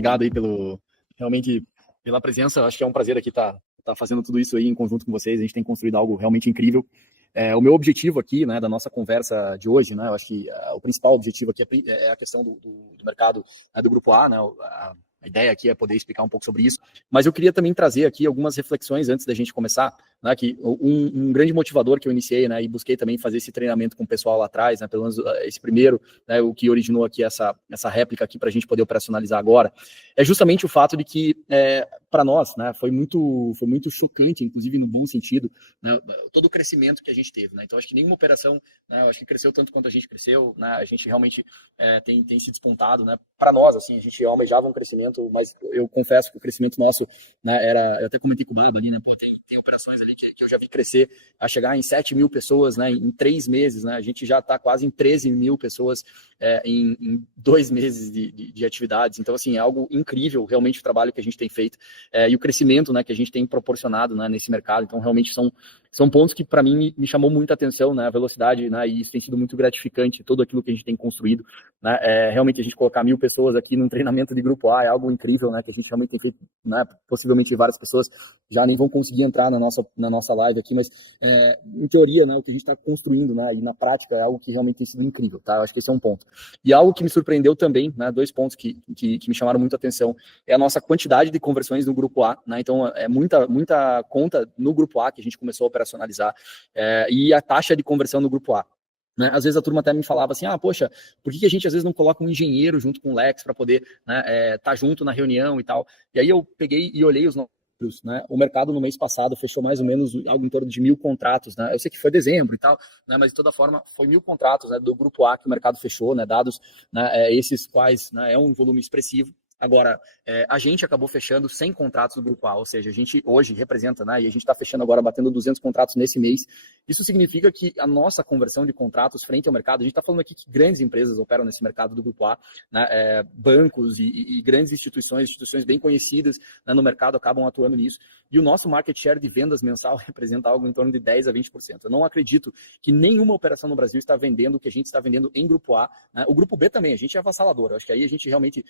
obrigado aí realmente pela presença. Acho que é um prazer aqui estar fazendo tudo isso aí em conjunto com vocês. A gente tem construído algo realmente incrível. O meu objetivo aqui, né, da nossa conversa de hoje, né, eu acho que o principal objetivo aqui é a questão do mercado, né, do Grupo A, né, a ideia aqui é poder explicar um pouco sobre isso, mas eu queria também trazer aqui algumas reflexões antes da gente começar, né, que um grande motivador que eu iniciei, né, e busquei também fazer esse treinamento com o pessoal lá atrás, né, pelo menos esse primeiro, né, o que originou aqui essa réplica aqui para a gente poder operacionalizar agora, é justamente o fato de que, para nós, né, foi muito chocante, inclusive no bom sentido, né, todo o crescimento que a gente teve, né, então acho que nenhuma operação, né, acho que cresceu tanto quanto a gente cresceu, né, a gente realmente tem se despontado, né, para nós, assim, a gente almejava um crescimento, mas eu confesso que o crescimento nosso, né, eu até comentei com o Barba ali, né, pô, tem operações ali que eu já vi crescer a chegar em 7 mil pessoas, né, em 3 meses, né, a gente já está quase em 13 mil pessoas em 2 meses de atividades, então, assim, é algo incrível, realmente, o trabalho que a gente tem feito e o crescimento, né, que a gente tem proporcionado, né, nesse mercado, então, realmente, são pontos que, para mim, me chamou muita atenção, né, a velocidade, né, e isso tem sido muito gratificante, tudo aquilo que a gente tem construído, né, realmente a gente colocar 1.000 pessoas aqui num treinamento de grupo A é algo incrível, né, que a gente realmente tem feito, né, possivelmente várias pessoas já nem vão conseguir entrar na nossa live aqui, mas em teoria, né, o que a gente está construindo, né, e na prática é algo que realmente tem sido incrível, tá, eu acho que esse é um ponto. E algo que me surpreendeu também, né, 2 pontos que me chamaram muito a atenção, é a nossa quantidade de conversões no grupo A, né, então é muita conta no grupo A que a gente começou a operacionalizar, e a taxa de conversão no grupo A. Né? Às vezes a turma até me falava assim, poxa, por que a gente às vezes não coloca um engenheiro junto com o Lex para poder, né, tá junto na reunião e tal? E aí eu peguei e olhei os números, né? O mercado no mês passado fechou mais ou menos algo em torno de 1.000 contratos, né? Eu sei que foi dezembro e tal, né? Mas de toda forma foi 1.000 contratos, né, do grupo A que o mercado fechou, né? Dados, né, esses quais, né, é um volume expressivo. Agora, a gente acabou fechando 100 contratos do Grupo A, ou seja, a gente hoje representa, né, e a gente está fechando agora, batendo 200 contratos nesse mês. Isso significa que a nossa conversão de contratos frente ao mercado, a gente está falando aqui que grandes empresas operam nesse mercado do Grupo A, né, bancos e grandes instituições bem conhecidas, né, no mercado acabam atuando nisso, e o nosso market share de vendas mensal representa algo em torno de 10% a 20%. Eu não acredito que nenhuma operação no Brasil está vendendo o que a gente está vendendo em Grupo A, né? O Grupo B também, a gente é avassalador, eu acho que aí a gente realmente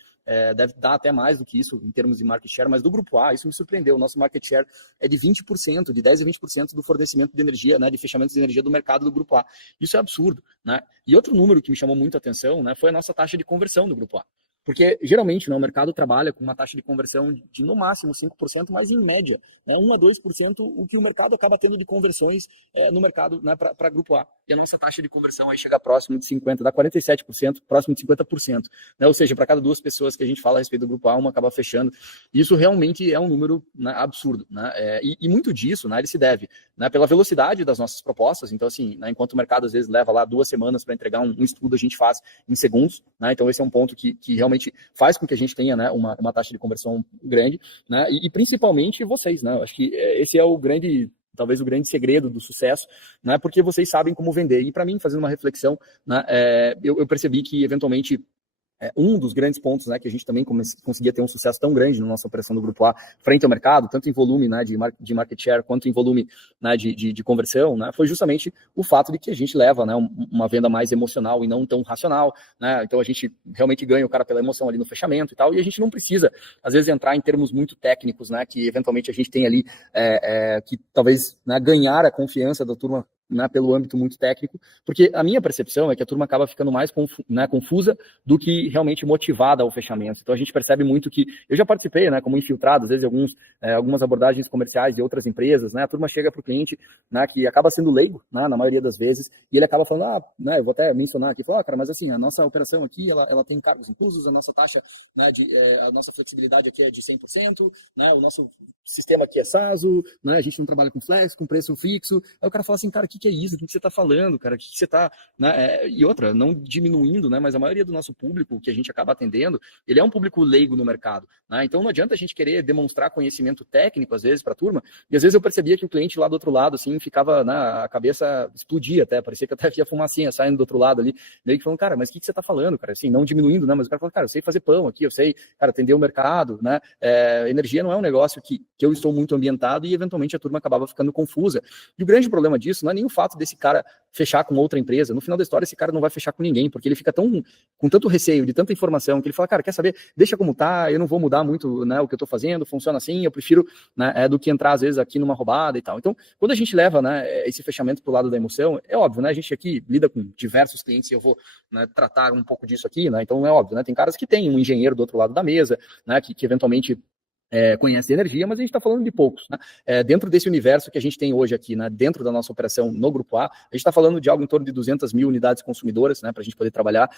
deve dar até mais do que isso em termos de market share, mas do Grupo A, isso me surpreendeu. O nosso market share é de 20%, de 10% a 20% do fornecimento de energia, né, de fechamento de energia do mercado do Grupo A. Isso é absurdo, né? E outro número que me chamou muito a atenção, né, foi a nossa taxa de conversão do Grupo A. Porque, geralmente, né, o mercado trabalha com uma taxa de conversão de, no máximo, 5%, mas em média, né, 1 a 2% o que o mercado acaba tendo de conversões no mercado, né, para Grupo A. E a nossa taxa de conversão aí chega próximo de 50%, dá 47%, próximo de 50%. Né, ou seja, para cada 2 pessoas que a gente fala a respeito do Grupo A, uma acaba fechando. Isso realmente é um número, né, absurdo. Né, e muito disso, né, ele se deve, né, pela velocidade das nossas propostas. Então, assim, né, enquanto o mercado às vezes leva lá 2 semanas para entregar um estudo, a gente faz em segundos. Né, então, esse é um ponto que realmente faz com que a gente tenha, né, uma taxa de conversão grande, né, e principalmente vocês, né, eu acho que esse é talvez o grande segredo do sucesso, né, porque vocês sabem como vender, e para mim, fazendo uma reflexão, né, eu percebi que, eventualmente, um dos grandes pontos, né, que a gente também conseguia ter um sucesso tão grande na nossa operação do Grupo A frente ao mercado, tanto em volume, né, de market share, quanto em volume, né, de conversão, né, foi justamente o fato de que a gente leva, né, uma venda mais emocional e não tão racional, né, então a gente realmente ganha o cara pela emoção ali no fechamento e tal, e a gente não precisa, às vezes, entrar em termos muito técnicos, né, que eventualmente a gente tem ali, que talvez, né, ganhar a confiança da turma, né, pelo âmbito muito técnico, porque a minha percepção é que a turma acaba ficando mais confusa do que realmente motivada ao fechamento. Então a gente percebe muito que, eu já participei, né, como infiltrado, às vezes, algumas abordagens comerciais de outras empresas, né, a turma chega para o cliente, né, que acaba sendo leigo, né, na maioria das vezes, e ele acaba falando, né, eu vou até mencionar aqui, cara, mas assim, a nossa operação aqui, ela tem cargos inclusos, a nossa taxa, né, a nossa flexibilidade aqui é de 100%, né, o nosso sistema aqui é SASO, né, a gente não trabalha com flex, com preço fixo. Aí o cara fala assim, cara, o que é isso? O que você está falando, cara? O que você está... Né? E outra, não diminuindo, né, mas a maioria do nosso público que a gente acaba atendendo, ele é um público leigo no mercado. Né? Então não adianta a gente querer demonstrar conhecimento técnico, às vezes, para a turma, e às vezes eu percebia que o cliente lá do outro lado, assim, ficava, né, a cabeça explodia até, parecia que até via fumacinha saindo do outro lado ali, meio que falando, cara, mas o que você está falando, cara? Assim, não diminuindo, né, mas o cara fala, cara, eu sei fazer pão aqui, eu sei, cara, atender o mercado, né, energia não é um negócio que eu estou muito ambientado e eventualmente a turma acabava ficando confusa. E o grande problema disso não é nem pelo fato desse cara fechar com outra empresa, no final da história esse cara não vai fechar com ninguém, porque ele fica com tanto receio de tanta informação, que ele fala, cara, quer saber, deixa como tá, eu não vou mudar muito, né, o que eu tô fazendo, funciona assim, eu prefiro, né, do que entrar às vezes aqui numa roubada e tal. Então, quando a gente leva, né, esse fechamento pro lado da emoção, é óbvio, né, a gente aqui lida com diversos clientes e eu vou, né, tratar um pouco disso aqui, né, então é óbvio, né, tem caras que tem um engenheiro do outro lado da mesa, né, que eventualmente conhece de energia, mas a gente está falando de poucos. Né? Dentro desse universo que a gente tem hoje aqui, né, dentro da nossa operação no Grupo A, a gente está falando de algo em torno de 200 mil unidades consumidoras, né, para a gente poder trabalhar.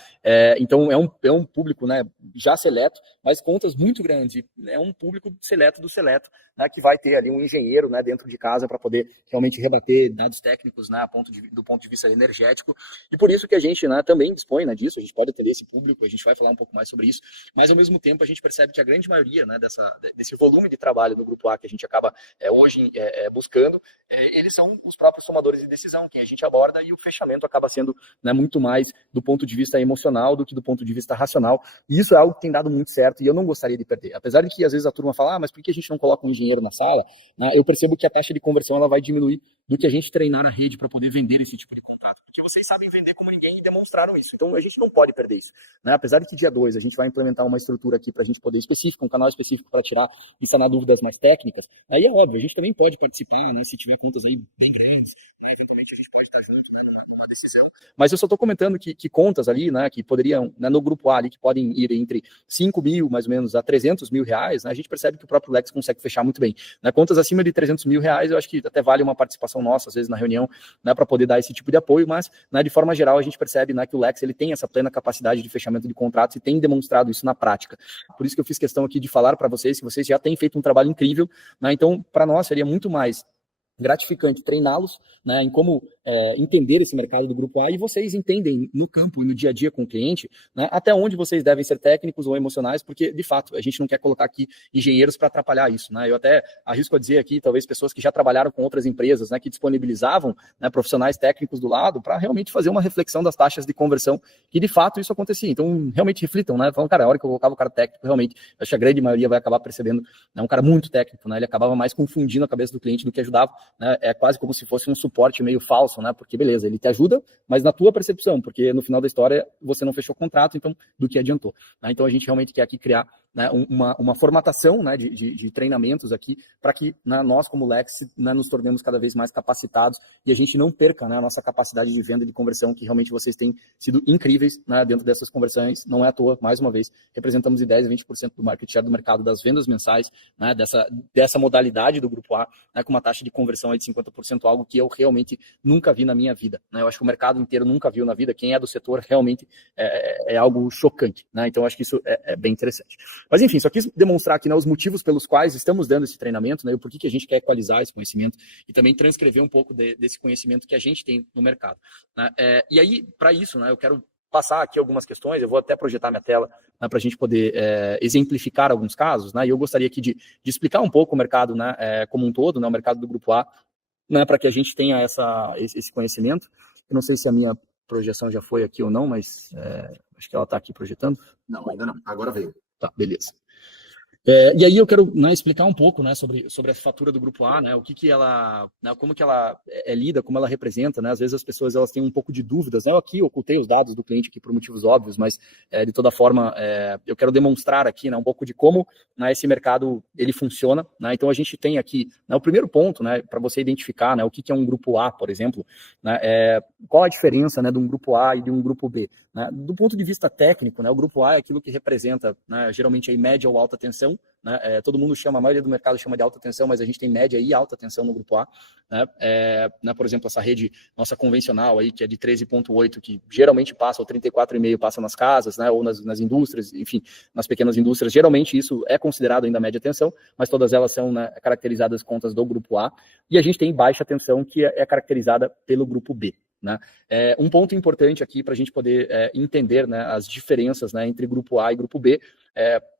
Então, é um público, né, já seleto, mas contas muito grandes. É um público seleto do seleto, né, que vai ter ali um engenheiro, né, dentro de casa para poder realmente rebater dados técnicos, né, do ponto de vista energético. E por isso que a gente, né, também dispõe, né, disso, a gente pode atender esse público, a gente vai falar um pouco mais sobre isso, mas ao mesmo tempo a gente percebe que a grande maioria, né, desse volume de trabalho do Grupo A que a gente acaba hoje buscando, eles são os próprios tomadores de decisão, quem a gente aborda, e o fechamento acaba sendo, né, muito mais do ponto de vista emocional do que do ponto de vista racional, e isso é algo que tem dado muito certo e eu não gostaria de perder. Apesar de que às vezes a turma fala, mas por que a gente não coloca um engenheiro na sala? Né, eu percebo que a taxa de conversão ela vai diminuir do que a gente treinar a rede para poder vender esse tipo de contato, porque vocês sabem vender como ninguém e demonstraram isso, então a gente não pode perder isso. Né? Apesar de que dia 2 a gente vai implementar uma estrutura aqui para a gente poder um canal específico para tirar e sanar dúvidas mais técnicas, aí é óbvio, a gente também pode participar, né, se tiver contas aí bem grandes, né, eventualmente a gente pode estar junto, né, numa decisão. Mas eu só estou comentando que contas ali, né, que poderiam, né, no Grupo A ali, que podem ir entre 5 mil, mais ou menos, a 300 mil reais, né, a gente percebe que o próprio Lex consegue fechar muito bem. Né, contas acima de 300 mil reais, eu acho que até vale uma participação nossa, às vezes, na reunião, né, para poder dar esse tipo de apoio, mas, né, de forma geral, a gente percebe, né, que o Lex ele tem essa plena capacidade de fechamento de contratos e tem demonstrado isso na prática. Por isso que eu fiz questão aqui de falar para vocês que vocês já têm feito um trabalho incrível, né, então, para nós, seria muito mais gratificante treiná-los, né, em como entender esse mercado do Grupo A, e vocês entendem no campo e no dia a dia com o cliente, né, até onde vocês devem ser técnicos ou emocionais, porque, de fato, a gente não quer colocar aqui engenheiros para atrapalhar isso. Né? Eu até arrisco a dizer aqui, talvez, pessoas que já trabalharam com outras empresas, né, que disponibilizavam, né, profissionais técnicos do lado para realmente fazer uma reflexão das taxas de conversão, que, de fato, isso acontecia. Então, realmente reflitam, né, falando, cara, a hora que eu colocava o cara técnico, realmente, acho que a grande maioria vai acabar percebendo, né, um cara muito técnico, né, ele acabava mais confundindo a cabeça do cliente do que ajudava. Né, é quase como se fosse um suporte meio falso, né? Porque beleza, ele te ajuda, mas na tua percepção, porque no final da história você não fechou o contrato, então do que adiantou? Né? Então a gente realmente quer aqui criar, né, uma formatação, né, de treinamentos aqui para que, né, nós como Lex, né, nos tornemos cada vez mais capacitados e a gente não perca, né, a nossa capacidade de venda e de conversão, que realmente vocês têm sido incríveis, né, dentro dessas conversões. Não é à toa, mais uma vez, representamos de 10 a 20% do market share do mercado das vendas mensais, né, dessa modalidade do Grupo A, né, com uma taxa de conversão aí de 50%, algo que eu realmente nunca vi na minha vida. Né? Eu acho que o mercado inteiro nunca viu na vida. Quem é do setor realmente é algo chocante. Né? Então, eu acho que isso é bem interessante. Mas, enfim, só quis demonstrar aqui, né, os motivos pelos quais estamos dando esse treinamento, né, e o porquê que a gente quer equalizar esse conhecimento e também transcrever um pouco desse conhecimento que a gente tem no mercado. Né? E aí, para isso, né, eu quero passar aqui algumas questões, eu vou até projetar minha tela, né, para a gente poder exemplificar alguns casos, né, e eu gostaria aqui de explicar um pouco o mercado, né, como um todo, né, o mercado do Grupo A, né, para que a gente tenha esse conhecimento. Eu não sei se a minha projeção já foi aqui ou não, mas acho que ela está aqui projetando. Não, ainda não. Agora veio. Tá, beleza. E aí eu quero, né, explicar um pouco, né, sobre a fatura do Grupo A, né, o que ela, né, como que ela lida, como ela representa, né, às vezes as pessoas elas têm um pouco de dúvidas, né, eu aqui ocultei os dados do cliente aqui por motivos óbvios, mas de toda forma eu quero demonstrar aqui, né, um pouco de como, né, esse mercado ele funciona, né, então a gente tem aqui, né, o primeiro ponto, né, para você identificar, né, o que é um Grupo A, por exemplo, né, qual a diferença, né, de um Grupo A e de um Grupo B. Né? Do ponto de vista técnico, né, o Grupo A é aquilo que representa, né, geralmente aí média ou alta tensão, né, todo mundo chama, a maioria do mercado chama de alta tensão, mas a gente tem média e alta tensão no Grupo A. Né, por exemplo, essa rede nossa convencional aí, que é de 13,8, que geralmente passa, ou 34,5 passa nas casas, né, ou nas indústrias, enfim, nas pequenas indústrias, geralmente isso é considerado ainda média tensão, mas todas elas são, né, caracterizadas contas do Grupo A, e a gente tem baixa tensão, que é caracterizada pelo Grupo B. Né? Um ponto importante aqui para a gente poder entender, né, as diferenças, né, entre Grupo A e Grupo B.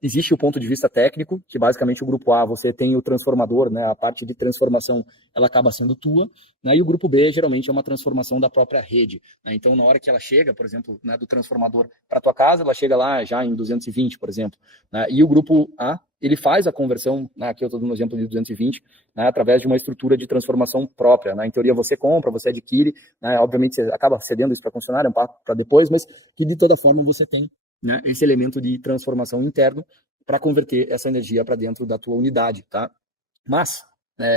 Existe o ponto de vista técnico, que basicamente o Grupo A você tem o transformador, né, a parte de transformação ela acaba sendo tua, né, e o Grupo B geralmente é uma transformação da própria rede. Né? Então, na hora que ela chega, por exemplo, né, do transformador para tua casa, ela chega lá já em 220, por exemplo. Né? E o Grupo A ele faz a conversão, né, aqui eu estou dando um exemplo de 220, né, através de uma estrutura de transformação própria, né? Em teoria você compra, você adquire, né, obviamente você acaba cedendo isso para concessionária, um papo para depois, mas que de toda forma você tem, né, esse elemento de transformação interno para converter essa energia para dentro da tua unidade, tá? Mas,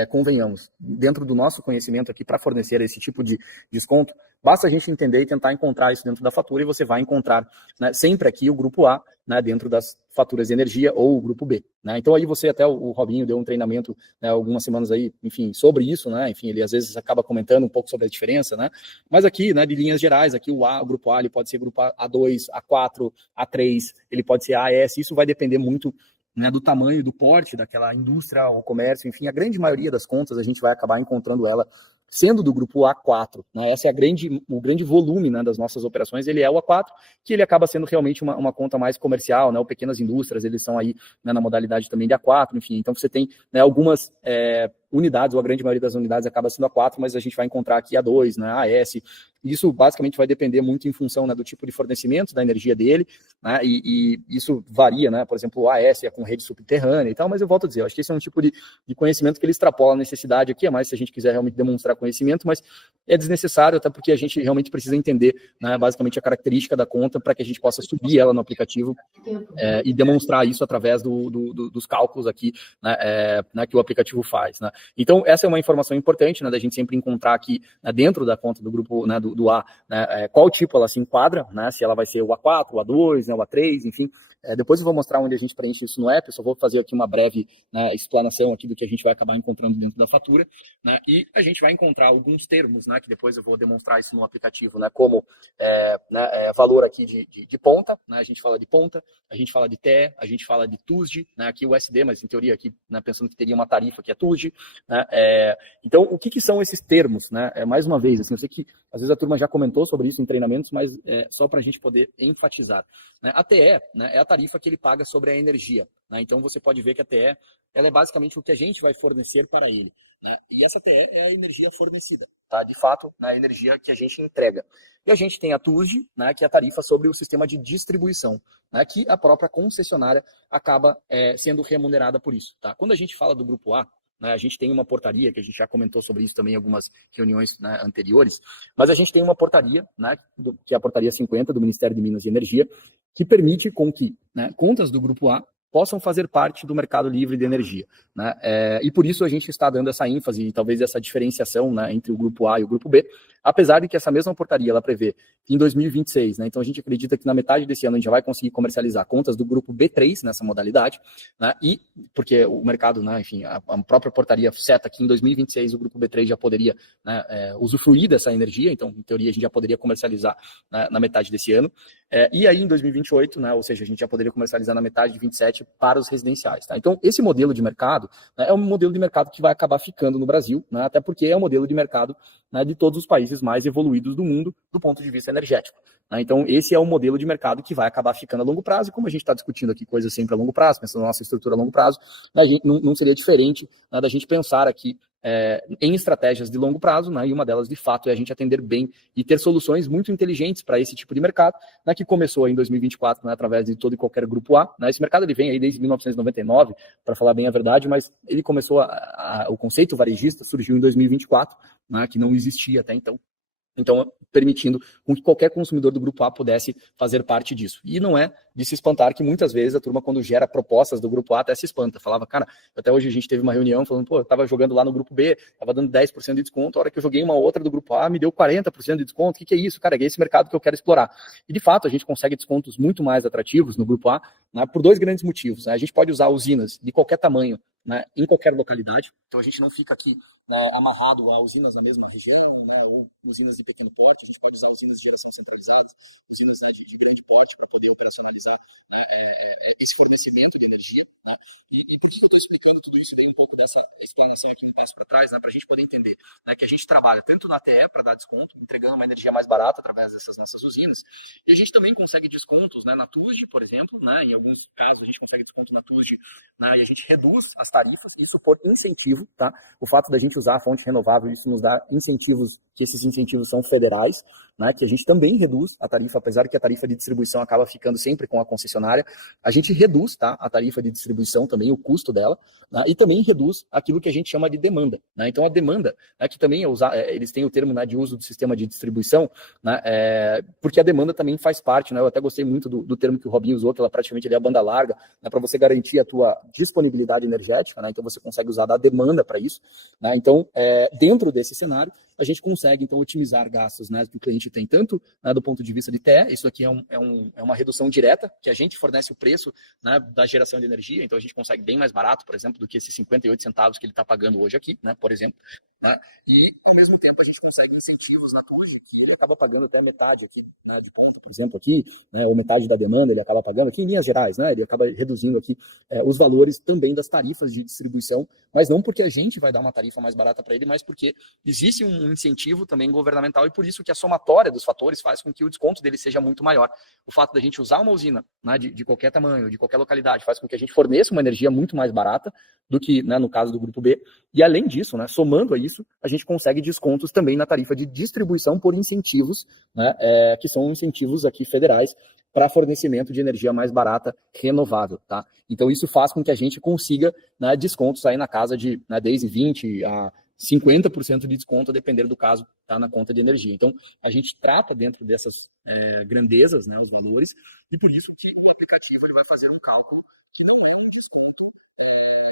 convenhamos, dentro do nosso conhecimento aqui, para fornecer esse tipo de desconto, basta a gente entender e tentar encontrar isso dentro da fatura e você vai encontrar, né, sempre aqui o grupo A, né, dentro das faturas de energia ou o grupo B, né? Então aí você, até o Robinho deu um treinamento, né, algumas semanas aí, enfim, sobre isso, né? Enfim, ele às vezes acaba comentando um pouco sobre a diferença, né? Mas aqui, né, de linhas gerais, aqui o grupo A, ele pode ser grupo A2, A4, A3, ele pode ser AS, isso vai depender muito, né, do tamanho, do porte daquela indústria ou comércio, enfim, a grande maioria das contas a gente vai acabar encontrando ela sendo do grupo A4, né? Essa é o grande volume, né, das nossas operações, ele é o A4, que ele acaba sendo realmente uma conta mais comercial, né? Ou pequenas indústrias, eles são aí, né, na modalidade também de A4, enfim, então você tem, né, algumas unidades, ou a grande maioria das unidades acaba sendo A4, mas a gente vai encontrar aqui A2, né, AS. Isso basicamente vai depender muito em função, né, do tipo de fornecimento da energia dele, né, e isso varia, né, por exemplo, o AS é com rede subterrânea e tal, mas eu volto a dizer, eu acho que esse é um tipo de conhecimento que ele extrapola a necessidade aqui, é mais se a gente quiser realmente demonstrar conhecimento, mas é desnecessário, até porque a gente realmente precisa entender, né, basicamente a característica da conta para que a gente possa subir ela no aplicativo e demonstrar isso através dos cálculos aqui, né, que o aplicativo faz, né. Então, essa é uma informação importante, né, da gente sempre encontrar aqui, né, dentro da conta do grupo, né, do A, né, qual tipo ela se enquadra, né, se ela vai ser o A4, o A2, né, o A3, enfim. Depois eu vou mostrar onde a gente preenche isso no app, eu só vou fazer aqui uma breve, né, explanação aqui do que a gente vai acabar encontrando dentro da fatura, né, e a gente vai encontrar alguns termos, né, que depois eu vou demonstrar isso no aplicativo, né, como valor aqui de ponta, né, a gente fala de ponta, a gente fala de TE, a gente fala de TUSD, né, aqui o SD, mas em teoria aqui, né, pensando que teria uma tarifa que é TUSD, né, então o que são esses termos, né, mais uma vez, assim, eu sei que às vezes a turma já comentou sobre isso em treinamentos, mas só para a gente poder enfatizar, né, a TE, né, é a tarifa que ele paga sobre a energia, né, então você pode ver que a TE, ela é basicamente o que a gente vai fornecer para ele, né, e essa TE é a energia fornecida, tá, de fato, né, a energia que a gente entrega. E a gente tem a TUSD, né, que é a tarifa sobre o sistema de distribuição, né, que a própria concessionária acaba sendo remunerada por isso. Tá? Quando a gente fala do grupo A, né, a gente tem uma portaria, que a gente já comentou sobre isso também em algumas reuniões, né, anteriores, mas a gente tem uma portaria, né, que é a portaria 50 do Ministério de Minas e Energia, que permite com que, né, contas do grupo A possam fazer parte do mercado livre de energia, né? E por isso a gente está dando essa ênfase e talvez essa diferenciação, né, entre o grupo A e o grupo B, apesar de que essa mesma portaria ela prevê que em 2026, né, então a gente acredita que na metade desse ano a gente já vai conseguir comercializar contas do grupo B3 nessa modalidade, né, e porque o mercado, né, enfim, a própria portaria seta que em 2026 o grupo B3 já poderia, né, usufruir dessa energia, então em teoria a gente já poderia comercializar, né, na metade desse ano, e aí em 2028, né, ou seja, a gente já poderia comercializar na metade de 27 para os residenciais. Tá? Então esse modelo de mercado, né, é um modelo de mercado que vai acabar ficando no Brasil, né, até porque é o modelo de mercado, né, de todos os países mais evoluídos do mundo do ponto de vista energético. Né? Então esse é o modelo de mercado que vai acabar ficando a longo prazo, e como a gente está discutindo aqui coisas sempre a longo prazo, pensando na nossa estrutura a longo prazo, né, a gente, não seria diferente, né, da gente pensar aqui em estratégias de longo prazo, né, e uma delas, de fato, é a gente atender bem e ter soluções muito inteligentes para esse tipo de mercado, né, que começou em 2024, né, através de todo e qualquer grupo A. Né, esse mercado ele vem aí desde 1999, para falar bem a verdade, mas ele começou, o conceito varejista surgiu em 2024, né, que não existia até então. Então, permitindo com que qualquer consumidor do grupo A pudesse fazer parte disso. E não é de se espantar que muitas vezes a turma, quando gera propostas do grupo A, até se espanta. Falava, cara, até hoje a gente teve uma reunião falando, pô, eu tava jogando lá no grupo B, tava dando 10% de desconto, a hora que eu joguei uma outra do grupo A, me deu 40% de desconto. O que é isso, cara? É esse mercado que eu quero explorar. E, de fato, a gente consegue descontos muito mais atrativos no grupo A, né, por dois grandes motivos. Né? A gente pode usar usinas de qualquer tamanho, né, em qualquer localidade. Então, a gente não fica aqui, né, amarrado a usinas da mesma região, né, ou usinas de pequeno porte. A gente pode usar usinas de geração centralizadas, usinas, né, de grande porte para poder operacionalizar, né, esse fornecimento de energia. Né? E por que eu estou explicando tudo isso? Vem um pouco dessa explanação aqui um passo para trás, né, para a gente poder entender, né, que a gente trabalha tanto na TE para dar desconto, entregando uma energia mais barata através dessas nossas usinas, e a gente também consegue descontos, né, na TUSD, por exemplo, né, em alguns casos a gente consegue desconto na TUSD, né, e a gente reduz as tarifas, isso por incentivo, tá? O fato da gente usar a fonte renovável, isso nos dá incentivos, que esses incentivos são federais, né, que a gente também reduz a tarifa, apesar que a tarifa de distribuição acaba ficando sempre com a concessionária, a gente reduz, tá, a tarifa de distribuição também, o custo dela, né, e também reduz aquilo que a gente chama de demanda, né? Então a demanda, né, que também eles têm o termo, né, de uso do sistema de distribuição, né, porque a demanda também faz parte, né? Eu até gostei muito do termo que o Robinho usou, que ela praticamente é a banda larga, né, para você garantir a tua disponibilidade energética, né? Então você consegue usar da demanda para isso, né? Então, dentro desse cenário, a gente consegue, então, otimizar gastos, né, que o cliente tem, tanto, né, do ponto de vista de TE, isso aqui é uma redução direta, que a gente fornece o preço, né, da geração de energia, então a gente consegue bem mais barato, por exemplo, do que esses 58 centavos que ele está pagando hoje aqui, né, por exemplo, né, e, ao mesmo tempo, a gente consegue incentivos na TUG, que ele acaba pagando até metade aqui, né, de ponto, por exemplo, aqui, né, ou metade da demanda ele acaba pagando aqui, em linhas gerais, né, ele acaba reduzindo aqui os valores também das tarifas de distribuição, mas não porque a gente vai dar uma tarifa mais barata para ele, mas porque existe um incentivo também governamental e por isso que a somatória dos fatores faz com que o desconto dele seja muito maior. O fato da gente usar uma usina, né, de qualquer tamanho, de qualquer localidade, faz com que a gente forneça uma energia muito mais barata do que, né, no caso do Grupo B. E além disso, né, somando a isso, a gente consegue descontos também na tarifa de distribuição por incentivos, né, que são incentivos aqui federais para fornecimento de energia mais barata renovável, tá? Então isso faz com que a gente consiga, né, descontos aí na casa de, né, desde 20% a 50% de desconto, a depender do caso, tá, na conta de energia. Então, a gente trata dentro dessas grandezas, né, os valores, e por isso que o aplicativo ele vai fazer um cálculo que não é um desconto,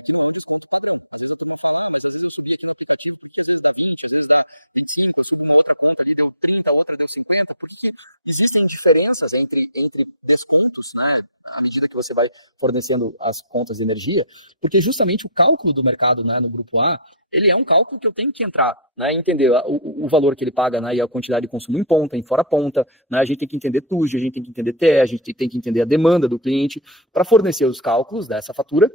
que não é um desconto padrão. Às vezes eu subi aqui no aplicativo, porque às vezes dá 20, às vezes dá 25, eu subo uma outra conta ali, deu 30, a outra deu 50, porque existem diferenças entre descontos, né, à medida que você vai fornecendo as contas de energia, porque justamente o cálculo do mercado, né, no grupo A, ele é um cálculo que eu tenho que entrar, né, entender o valor que ele paga, né, e a quantidade de consumo em ponta, em fora ponta, né, a gente tem que entender TUJ, a gente tem que entender TE, a gente tem que entender a demanda do cliente para fornecer os cálculos dessa fatura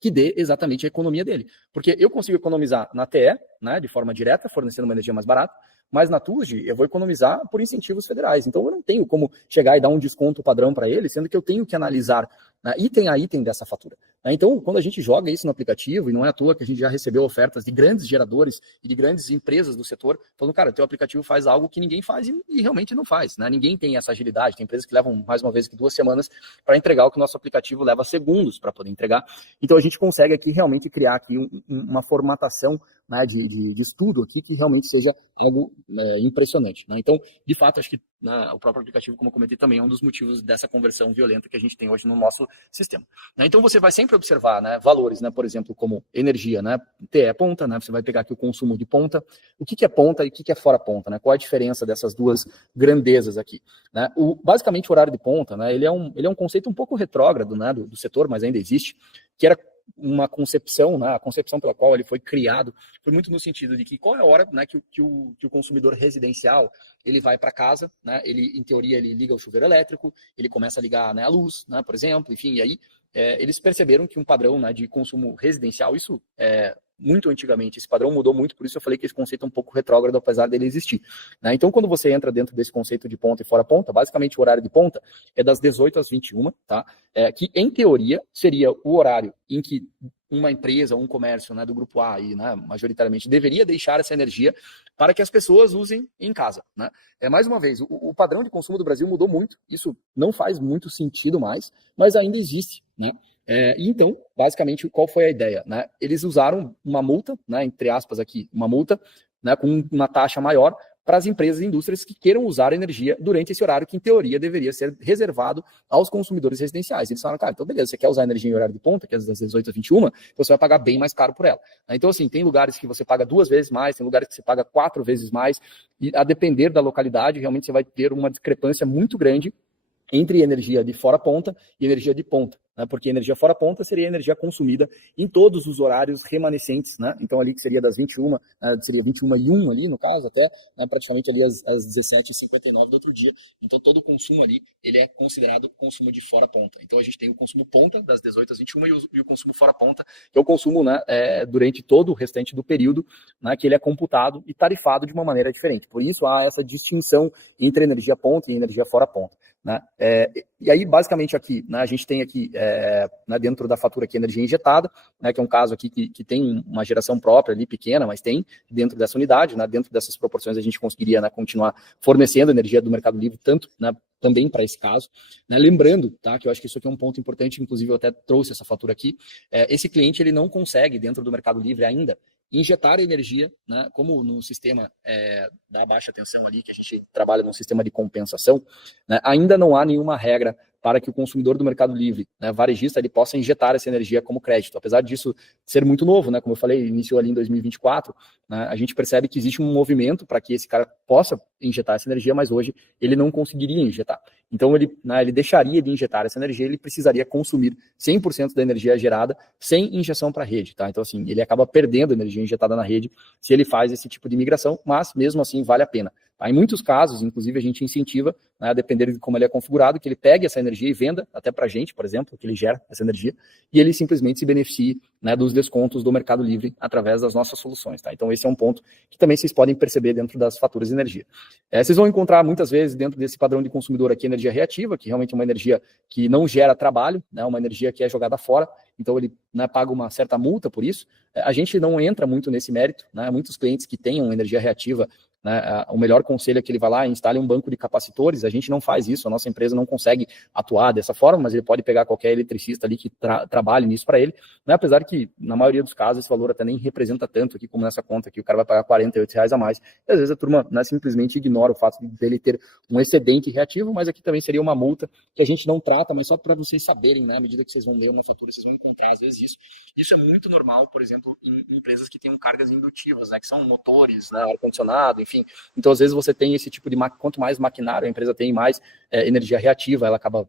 que dê exatamente a economia dele. Porque eu consigo economizar na TE, né, de forma direta, fornecendo uma energia mais barata, mas na TUSD eu vou economizar por incentivos federais. Então eu não tenho como chegar e dar um desconto padrão para ele, sendo que eu tenho que analisar, né, item a item dessa fatura. Então, quando a gente joga isso no aplicativo, e não é à toa que a gente já recebeu ofertas de grandes geradores e de grandes empresas do setor, falando, cara, o teu aplicativo faz algo que ninguém faz e realmente não faz, né? Ninguém tem essa agilidade, tem empresas que levam, mais uma vez, 2 semanas para entregar o que o nosso aplicativo leva segundos para poder entregar. Então a gente consegue aqui realmente criar aqui uma formatação, né, de estudo aqui que realmente seja algo impressionante, né? Então, de fato, acho que, né, o próprio aplicativo, como eu comentei, também é um dos motivos dessa conversão violenta que a gente tem hoje no nosso sistema, né? Então você vai sempre observar, né, valores, né, por exemplo, como energia, né, TE ponta, né, você vai pegar aqui o consumo de ponta, o que é ponta e o que é fora ponta, né? Qual a diferença dessas duas grandezas aqui, né? Basicamente o horário de ponta, né, ele é um conceito um pouco retrógrado, né, do setor, mas ainda existe, que era uma concepção, né, a concepção pela qual ele foi criado foi muito no sentido de que qual é a hora, né, que o consumidor residencial ele vai para casa, né, ele em teoria ele liga o chuveiro elétrico, ele começa a ligar, né, a luz, né, por exemplo, enfim, e aí eles perceberam que um padrão, né, de consumo residencial, isso muito antigamente, esse padrão mudou muito, por isso eu falei que esse conceito é um pouco retrógrado, apesar dele existir, né? Então, quando você entra dentro desse conceito de ponta e fora ponta, basicamente o horário de ponta é das 18 às 21, tá? Que, em teoria, seria o horário em que uma empresa, um comércio, né, do grupo A, aí, né, majoritariamente, deveria deixar essa energia para que as pessoas usem em casa, né? Mais uma vez, o padrão de consumo do Brasil mudou muito, isso não faz muito sentido mais, mas ainda existe, né? Então, basicamente, qual foi a ideia, né? Eles usaram uma multa, né, entre aspas aqui, uma multa, né, com uma taxa maior para as empresas e indústrias que queiram usar energia durante esse horário que, em teoria, deveria ser reservado aos consumidores residenciais. Eles falaram, cara, então beleza, você quer usar energia em horário de ponta, que é das 18 às 21, então você vai pagar bem mais caro por ela. Então, assim, tem lugares que você paga 2 vezes mais, tem lugares que você paga 4 vezes mais, e a depender da localidade, realmente você vai ter uma discrepância muito grande entre energia de fora ponta e energia de ponta, né? Porque energia fora ponta seria energia consumida em todos os horários remanescentes, né? Então ali que seria das 21, seria 21h01 ali no caso, até, né, praticamente ali às 17h59 do outro dia. Então todo o consumo ali, ele é considerado consumo de fora ponta. Então a gente tem o consumo ponta das 18 às 21 e o consumo fora ponta, que é o consumo, né, durante todo o restante do período, né, que ele é computado e tarifado de uma maneira diferente. Por isso há essa distinção entre energia ponta e energia fora ponta. né? E aí, basicamente, aqui, né, a gente tem aqui, né, dentro da fatura aqui, energia injetada, né, que é um caso aqui que tem uma geração própria ali, pequena, mas tem dentro dessa unidade, né, dentro dessas proporções a gente conseguiria, né, continuar fornecendo energia do Mercado Livre, tanto, né, também para esse caso, né? Lembrando, tá, que eu acho que isso aqui é um ponto importante, inclusive eu até trouxe essa fatura aqui, esse cliente ele não consegue, dentro do Mercado Livre ainda, injetar energia, né, como no sistema da baixa tensão ali, que a gente trabalha num sistema de compensação, né, ainda não há nenhuma regra para que o consumidor do Mercado Livre, né, varejista, ele possa injetar essa energia como crédito. Apesar disso ser muito novo, né, como eu falei, iniciou ali em 2024, né, a gente percebe que existe um movimento para que esse cara possa injetar essa energia, mas hoje ele não conseguiria injetar. Então ele, né, ele deixaria de injetar essa energia, ele precisaria consumir 100% da energia gerada sem injeção para a rede, tá? Então assim, ele acaba perdendo energia injetada na rede se ele faz esse tipo de migração, mas mesmo assim vale a pena. Tá? Em muitos casos, inclusive, a gente incentiva, né, a depender de como ele é configurado, que ele pegue essa energia e venda até para a gente, por exemplo, que ele gera essa energia, e ele simplesmente se beneficie, né, dos descontos do Mercado Livre através das nossas soluções. Tá? Então esse é um ponto que também vocês podem perceber dentro das faturas de energia. Vocês vão encontrar muitas vezes dentro desse padrão de consumidor aqui energia reativa, que realmente é uma energia que não gera trabalho, né, uma energia que é jogada fora, então ele, né, paga uma certa multa por isso. A gente não entra muito nesse mérito, né, muitos clientes que tenham energia reativa, né, o melhor conselho é que ele vá lá e instale um banco de capacitores. A gente não faz isso, a nossa empresa não consegue atuar dessa forma, mas ele pode pegar qualquer eletricista ali que trabalhe nisso para ele, né, apesar que na maioria dos casos esse valor até nem representa tanto aqui como nessa conta aqui, o cara vai pagar R$ 48 a mais, e às vezes a turma, né, simplesmente ignora o fato dele ter um excedente reativo, mas aqui também seria uma multa que a gente não trata, mas só para vocês saberem, né, à medida que vocês vão ler uma fatura, vocês vão encontrar às vezes isso. Isso é muito normal, por exemplo, em empresas que tenham cargas indutivas, né, que são motores, né, ar-condicionado, enfim. Então, às vezes, você tem esse tipo de quanto mais maquinário a empresa tem, mais energia reativa ela acaba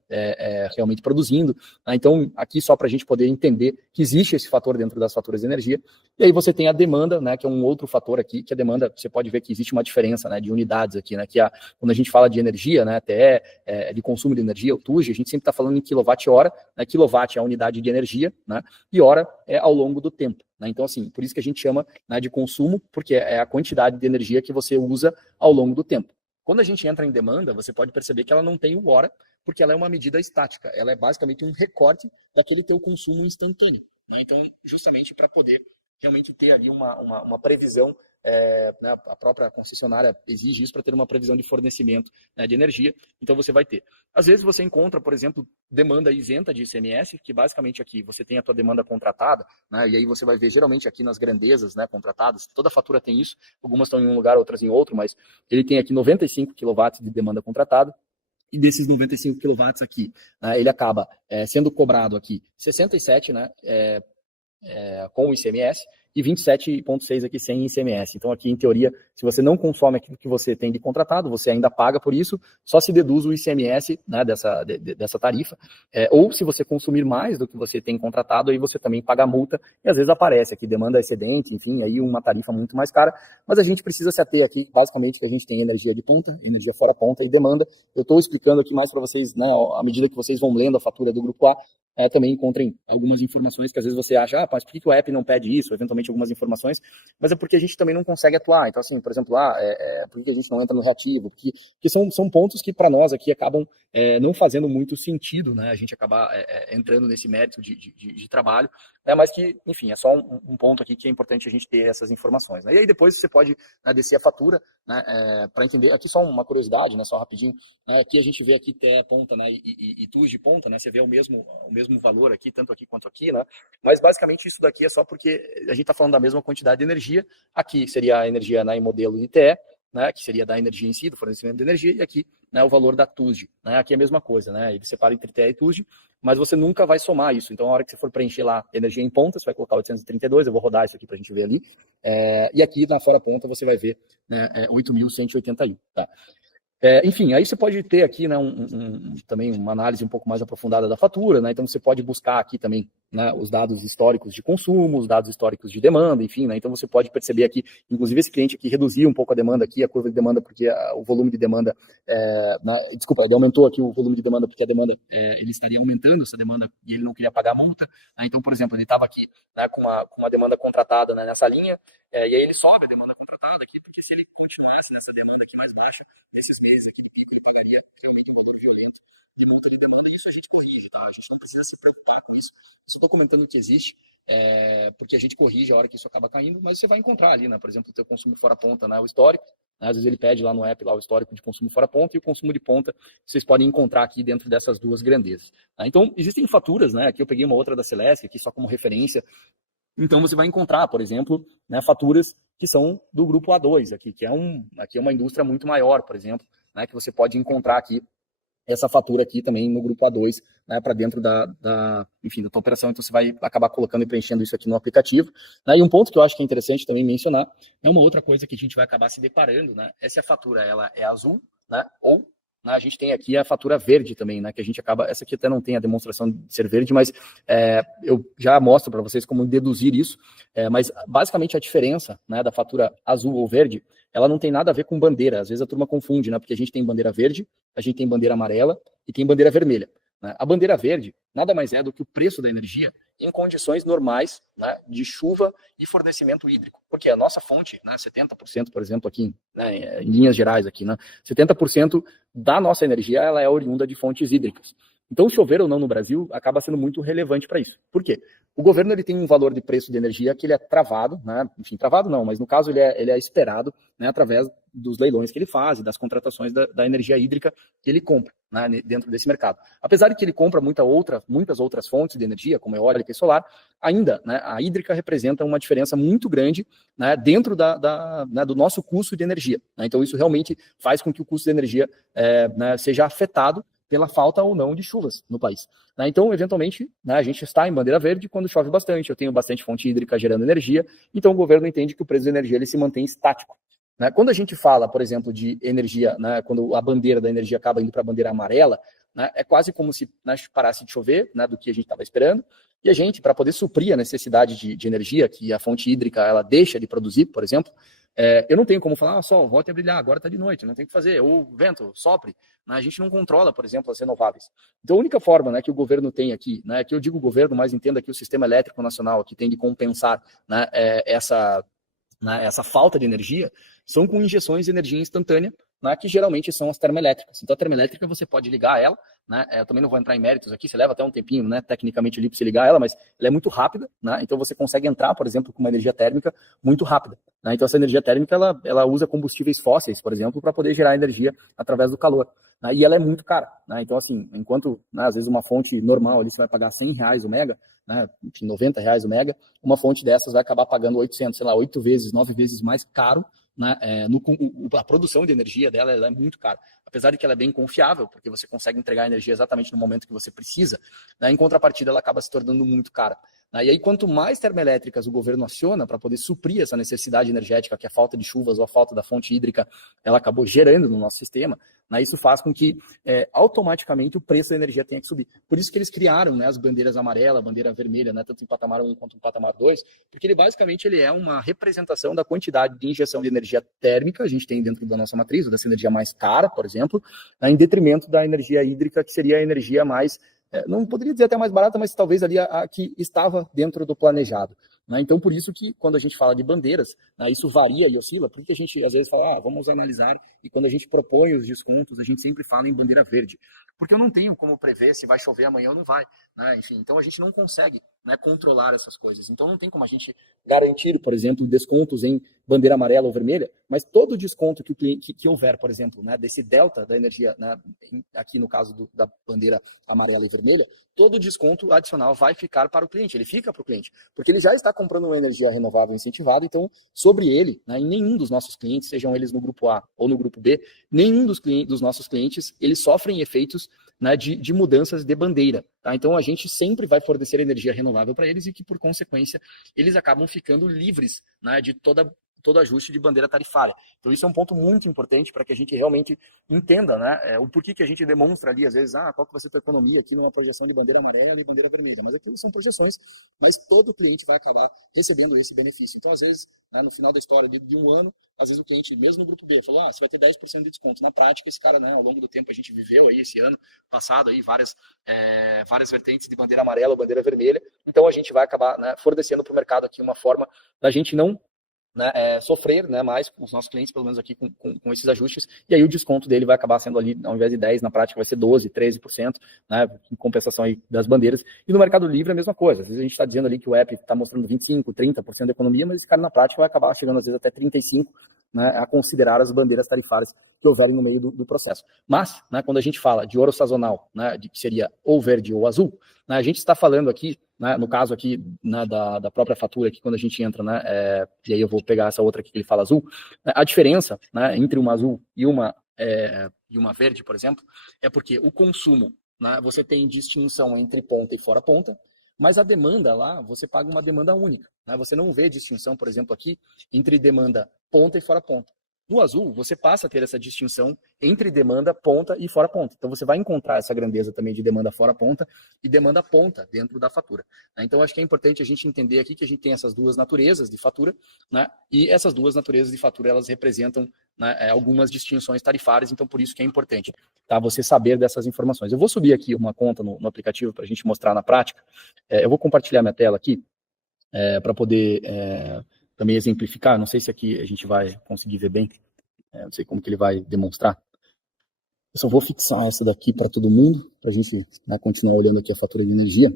realmente produzindo. Né? Então, aqui só para a gente poder entender que existe esse fator dentro das faturas de energia. E aí você tem a demanda, né, que é um outro fator aqui, que a demanda, você pode ver que existe uma diferença, né, de unidades aqui, né, que quando a gente fala de energia, né, até de consumo de energia, o TUG, a gente sempre está falando em quilowatt-hora, né, quilowatt é a unidade de energia, né, e hora é ao longo do tempo. Né? Então, assim, por isso que a gente chama, né, de consumo, porque é a quantidade de energia que você usa ao longo do tempo. Quando a gente entra em demanda, você pode perceber que ela não tem o hora, porque ela é uma medida estática. Ela é basicamente um recorte daquele teu consumo instantâneo. Né? Então, justamente para poder realmente ter ali uma previsão, né, a própria concessionária exige isso para ter uma previsão de fornecimento, né, de energia, então você vai ter. Às vezes você encontra, por exemplo, demanda isenta de ICMS, que basicamente aqui você tem a tua demanda contratada, né, e aí você vai ver geralmente aqui nas grandezas, né, contratadas, toda fatura tem isso, algumas estão em um lugar, outras em outro, mas ele tem aqui 95 kW de demanda contratada, e desses 95 kW aqui, né, ele acaba sendo cobrado aqui 67, né, com o ICMS, e 27,6 aqui sem ICMS. Então, aqui, em teoria, se você não consome aquilo que você tem de contratado, você ainda paga por isso, só se deduz o ICMS, né, dessa tarifa. Ou se você consumir mais do que você tem contratado, aí você também paga a multa, e às vezes aparece aqui demanda excedente, enfim, aí uma tarifa muito mais cara, mas a gente precisa se ater aqui, basicamente, que a gente tem energia de ponta, energia fora ponta e demanda. Eu estou explicando aqui mais para vocês, né, à medida que vocês vão lendo a fatura do Grupo A, também encontrem algumas informações que às vezes você acha, mas por que o app não pede isso? Eventualmente algumas informações, mas é porque a gente também não consegue atuar. Então, assim, por exemplo, por que a gente não entra no reativo? Porque são pontos que para nós aqui acabam não fazendo muito sentido, né? A gente acabar entrando nesse mérito de trabalho, né? Mas que, enfim, é só um ponto aqui que é importante a gente ter essas informações. Né? E aí depois você pode, né, descer a fatura, né, para entender. Aqui só uma curiosidade, né, só rapidinho. Né? Aqui a gente vê aqui TE ponta, né, e TUS de ponta, né? Você vê o mesmo valor aqui, tanto aqui quanto aqui, né? Mas basicamente isso daqui é só porque a gente está falando da mesma quantidade de energia. Aqui seria a energia, né, em modelo de TE, né, que seria da energia em si, do fornecimento de energia, e aqui, né, o valor da TUSD. Né? Aqui é a mesma coisa, né? Ele separa entre TE e TUSD, mas você nunca vai somar isso. Então, a hora que você for preencher lá energia em ponta, você vai colocar 832, eu vou rodar isso aqui para a gente ver ali. E aqui na fora ponta você vai ver, né, 8.181. Tá? Enfim, aí você pode ter aqui, né, também uma análise um pouco mais aprofundada da fatura, né? Então você pode buscar aqui também, né, os dados históricos de consumo, os dados históricos de demanda, enfim, né? Então você pode perceber aqui, inclusive esse cliente aqui reduziu um pouco a demanda aqui, a curva de demanda, porque o volume de demanda, desculpa, ele aumentou aqui o volume de demanda, porque a demanda, ele estaria aumentando essa demanda e ele não queria pagar a multa, né? Então, por exemplo, ele estava aqui, né, com uma demanda contratada, né, nessa linha, e aí ele sobe a demanda contratada, contratado aqui, porque se ele continuasse nessa demanda aqui mais baixa, esses meses aqui de pico, ele pagaria realmente um valor violento de multa de demanda, e isso a gente corrige, tá? A gente não precisa se preocupar com isso. Estou comentando que existe, porque a gente corrige a hora que isso acaba caindo, mas você vai encontrar ali, né? Por exemplo, o teu consumo fora ponta, né? O histórico, né? Às vezes ele pede lá no app lá o histórico de consumo fora ponta e o consumo de ponta, vocês podem encontrar aqui dentro dessas duas grandezas. Tá? Então, existem faturas, né? Aqui eu peguei uma outra da Celeste, aqui só como referência. Então, você vai encontrar, por exemplo, né, faturas que são do grupo A2, aqui, aqui é uma indústria muito maior, por exemplo, né, que você pode encontrar aqui essa fatura aqui também no grupo A2, né, para dentro enfim, da tua operação. Então você vai acabar colocando e preenchendo isso aqui no aplicativo, né? E um ponto que eu acho que é interessante também mencionar é uma outra coisa que a gente vai acabar se deparando, né? É se a fatura ela é azul, né? Ou, né, a gente tem aqui a fatura verde também, né? Que a gente acaba, essa aqui até não tem a demonstração de ser verde, mas eu já mostro para vocês como deduzir isso. Mas basicamente a diferença, né, da fatura azul ou verde, ela não tem nada a ver com bandeira. Às vezes a turma confunde, né? Porque a gente tem bandeira verde, a gente tem bandeira amarela e tem bandeira vermelha. Né? A bandeira verde nada mais é do que o preço da energia em condições normais, né, de chuva e fornecimento hídrico. Porque a nossa fonte, né, 70%, por exemplo, aqui, né, em linhas gerais aqui, né, 70% da nossa energia ela é oriunda de fontes hídricas. Então, chover ou não no Brasil acaba sendo muito relevante para isso. Por quê? O governo ele tem um valor de preço de energia que ele é travado, né? Enfim, travado não, mas no caso ele é esperado, né, através dos leilões que ele faz e das contratações da energia hídrica que ele compra, né, dentro desse mercado. Apesar de que ele compra muitas outras fontes de energia, como eólica e solar, ainda, né, a hídrica representa uma diferença muito grande, né, dentro né, do nosso custo de energia. Né? Então isso realmente faz com que o custo de energia né, seja afetado pela falta ou não de chuvas no país. Né? Então, eventualmente, né, a gente está em bandeira verde quando chove bastante, eu tenho bastante fonte hídrica gerando energia, então o governo entende que o preço da energia ele se mantém estático. Né? Quando a gente fala, por exemplo, de energia, né, quando a bandeira da energia acaba indo para a bandeira amarela, né, é quase como se, né, parasse de chover, né, do que a gente estava esperando, e a gente, para poder suprir a necessidade de energia que a fonte hídrica ela deixa de produzir, por exemplo, eu não tenho como falar, sol, volte a brilhar, agora está de noite, não tem o que fazer, ou vento, sopre. Né? A gente não controla, por exemplo, as renováveis. Então, a única forma, né, que o governo tem aqui, né, que eu digo governo, mas entenda que o sistema elétrico nacional que tem de compensar, né, essa falta de energia, são com injeções de energia instantânea, né, que geralmente são as termoelétricas. Então, a termoelétrica você pode ligar ela, né, eu também não vou entrar em méritos aqui, você leva até um tempinho, né, tecnicamente ali para você ligar ela, mas ela é muito rápida, né, então você consegue entrar, por exemplo, com uma energia térmica muito rápida. Né, então, essa energia térmica, ela usa combustíveis fósseis, por exemplo, para poder gerar energia através do calor. Né, e ela é muito cara. Né, então, assim, enquanto, né, às vezes uma fonte normal ali você vai pagar R$100 o mega, né, R$90 o mega, uma fonte dessas vai acabar pagando 800, sei lá, 8 vezes, 9 vezes mais caro, né, a produção de energia dela ela é muito cara. Apesar de que ela é bem confiável, porque você consegue entregar a energia exatamente no momento que você precisa, né, em contrapartida ela acaba se tornando muito cara. Né, e aí quanto mais termoelétricas o governo aciona para poder suprir essa necessidade energética que a falta de chuvas ou a falta da fonte hídrica ela acabou gerando no nosso sistema, né, isso faz com que automaticamente o preço da energia tenha que subir. Por isso que eles criaram, né, as bandeiras amarela, bandeira vermelha, né, tanto em patamar 1 quanto em patamar 2, porque ele basicamente ele é uma representação da quantidade de injeção de energia térmica a gente tem dentro da nossa matriz, ou dessa energia mais cara, por exemplo, né, em detrimento da energia hídrica, que seria a energia mais, não poderia dizer até mais barata, mas talvez ali a que estava dentro do planejado. Né? Então, por isso que quando a gente fala de bandeiras, né, isso varia e oscila, porque a gente às vezes fala, vamos analisar, e quando a gente propõe os descontos, a gente sempre fala em bandeira verde, porque eu não tenho como prever se vai chover amanhã ou não vai. Né? Enfim, então a gente não consegue, né, controlar essas coisas. Então não tem como a gente garantir, por exemplo, descontos em bandeira amarela ou vermelha, mas todo desconto que o cliente que houver, por exemplo, né, desse delta da energia, né, aqui no caso da bandeira amarela e vermelha, todo desconto adicional vai ficar para o cliente, ele fica para o cliente, porque ele já está comprando uma energia renovável incentivada, então sobre ele, né, em nenhum dos nossos clientes, sejam eles no grupo A ou no grupo B, nenhum dos nossos clientes, eles sofrem efeitos, né, de mudanças de bandeira. Tá? Então a gente sempre vai fornecer energia renovável para eles e que, por consequência, eles acabam ficando livres, né, de todo ajuste de bandeira tarifária. Então isso é um ponto muito importante para que a gente realmente entenda, né, o porquê que a gente demonstra ali, às vezes, qual que vai ser a tua economia aqui numa projeção de bandeira amarela e bandeira vermelha. Mas aquilo são projeções, mas todo cliente vai acabar recebendo esse benefício. Então, às vezes, né, no final da história de um ano, às vezes o cliente, mesmo no grupo B, falou, você vai ter 10% de desconto. Na prática, esse cara, né, ao longo do tempo, a gente viveu aí esse ano passado aí várias vertentes de bandeira amarela ou bandeira vermelha. Então, a gente vai acabar, né, fornecendo para o mercado aqui uma forma da gente não né, sofrer, né, mais com os nossos clientes, pelo menos aqui com esses ajustes, e aí o desconto dele vai acabar sendo ali, ao invés de 10%, na prática vai ser 12%, 13%, né, em compensação aí das bandeiras. E no Mercado Livre é a mesma coisa. Às vezes a gente está dizendo ali que o app está mostrando 25%, 30% da economia, mas esse cara na prática vai acabar chegando às vezes até 35%, né, a considerar as bandeiras tarifárias que houverem no meio do processo. Mas, né, quando a gente fala de ouro sazonal, né, que seria ou verde ou azul, né, a gente está falando aqui, né, no caso aqui, né, da própria fatura, aqui quando a gente entra, né, e aí eu vou pegar essa outra aqui que ele fala azul, né, a diferença, né, entre uma azul e uma verde, por exemplo, é porque o consumo, né, você tem distinção entre ponta e fora ponta, mas a demanda lá, você paga uma demanda única, né, você não vê distinção, por exemplo, aqui, entre demanda ponta e fora ponta. No azul, você passa a ter essa distinção entre demanda ponta e fora ponta. Então, você vai encontrar essa grandeza também de demanda fora ponta e demanda ponta dentro da fatura. Então, acho que é importante a gente entender aqui que a gente tem essas duas naturezas de fatura, né? E essas duas naturezas de fatura, elas representam, né, algumas distinções tarifárias, então por isso que é importante, tá, você saber dessas informações. Eu vou subir aqui uma conta no aplicativo para a gente mostrar na prática. Eu vou compartilhar minha tela aqui para poder também exemplificar. Não sei se aqui a gente vai conseguir ver bem. Não sei como que ele vai demonstrar. Eu só vou fixar essa daqui para todo mundo, para a gente, né, continuar olhando aqui a fatura de energia.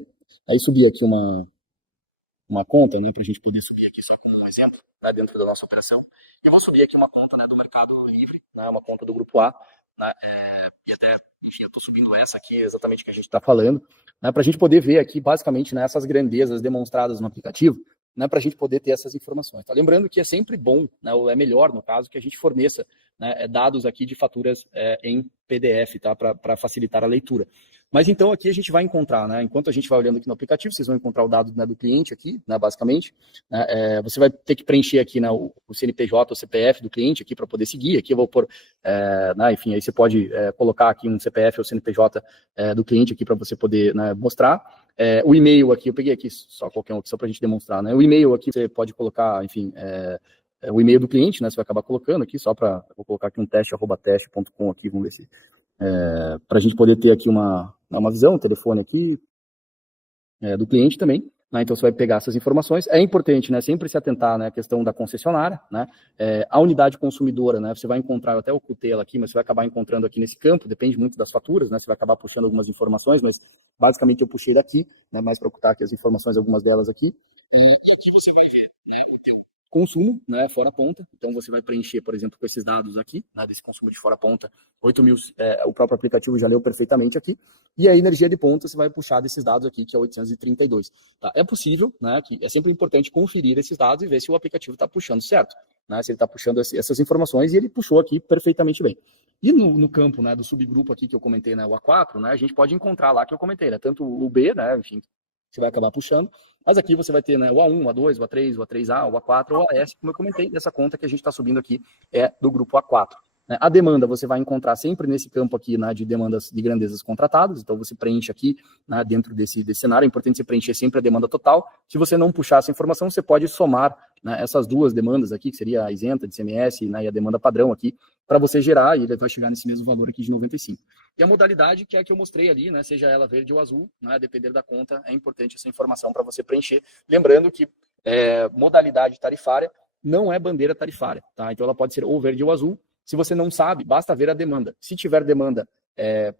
Aí subir aqui uma conta, né, para a gente poder subir aqui só com um exemplo, né, dentro da nossa operação. E eu vou subir aqui uma conta, né, do Mercado Livre, né, uma conta do Grupo A, né, e até, enfim, eu estou subindo essa aqui, exatamente o que a gente está falando, né, para a gente poder ver aqui, basicamente, né, essas grandezas demonstradas no aplicativo, né, para a gente poder ter essas informações. Tá? Lembrando que é sempre bom, né, ou é melhor, no caso, que a gente forneça, né, dados aqui de faturas em PDF, tá, para facilitar a leitura. Mas então aqui a gente vai encontrar, né, enquanto a gente vai olhando aqui no aplicativo, vocês vão encontrar o dado, né, do cliente aqui, né, basicamente. Né, você vai ter que preencher aqui, né, o CNPJ, o CPF do cliente aqui para poder seguir. Aqui eu vou pôr, né, enfim, aí você pode colocar aqui um CPF ou CNPJ do cliente aqui para você poder, né, mostrar. O e-mail aqui, eu peguei aqui só qualquer um aqui, só para a gente demonstrar, né? O e-mail aqui você pode colocar, enfim, o e-mail do cliente, né? Você vai acabar colocando aqui, só para, vou colocar aqui um teste@teste.com aqui, vamos ver se, para a gente poder ter aqui uma visão, um telefone aqui do cliente também. Né, então você vai pegar essas informações. É importante, né, sempre se atentar, né, à questão da concessionária, né, a unidade consumidora, né, você vai encontrar, eu até ocultei ela aqui, mas você vai acabar encontrando aqui nesse campo, depende muito das faturas, né, você vai acabar puxando algumas informações, mas basicamente eu puxei daqui, né, mais para ocultar aqui as informações, algumas delas aqui, e aqui você vai ver, né, o teu consumo, né, fora ponta. Então você vai preencher, por exemplo, com esses dados aqui, né, desse consumo de fora ponta, 8.000, o próprio aplicativo já leu perfeitamente aqui, e a energia de ponta você vai puxar desses dados aqui, que é 832. Tá? É possível, né, que é sempre importante conferir esses dados e ver se o aplicativo está puxando certo, né, se ele está puxando essas informações, e ele puxou aqui perfeitamente bem. E no campo, né, do subgrupo aqui que eu comentei, né, o A4, né, a gente pode encontrar lá que eu comentei, né, tanto o B, né, enfim, você vai acabar puxando, mas aqui você vai ter, né, o A1, o A2, o A3, o A3A, o A4, o AS, como eu comentei, dessa conta que a gente está subindo aqui é do grupo A4. A demanda você vai encontrar sempre nesse campo aqui, né, de demandas de grandezas contratadas, então você preenche aqui, né, dentro desse cenário, é importante você preencher sempre a demanda total. Se você não puxar essa informação, você pode somar, né, essas duas demandas aqui, que seria a isenta de ICMS, né, e a demanda padrão aqui, para você gerar, e ele vai chegar nesse mesmo valor aqui de 95. E a modalidade, que é a que eu mostrei ali, né, seja ela verde ou azul, né, a depender da conta, é importante essa informação para você preencher. Lembrando que modalidade tarifária não é bandeira tarifária, tá? Então ela pode ser ou verde ou azul. Se você não sabe, basta ver a demanda. Se tiver demanda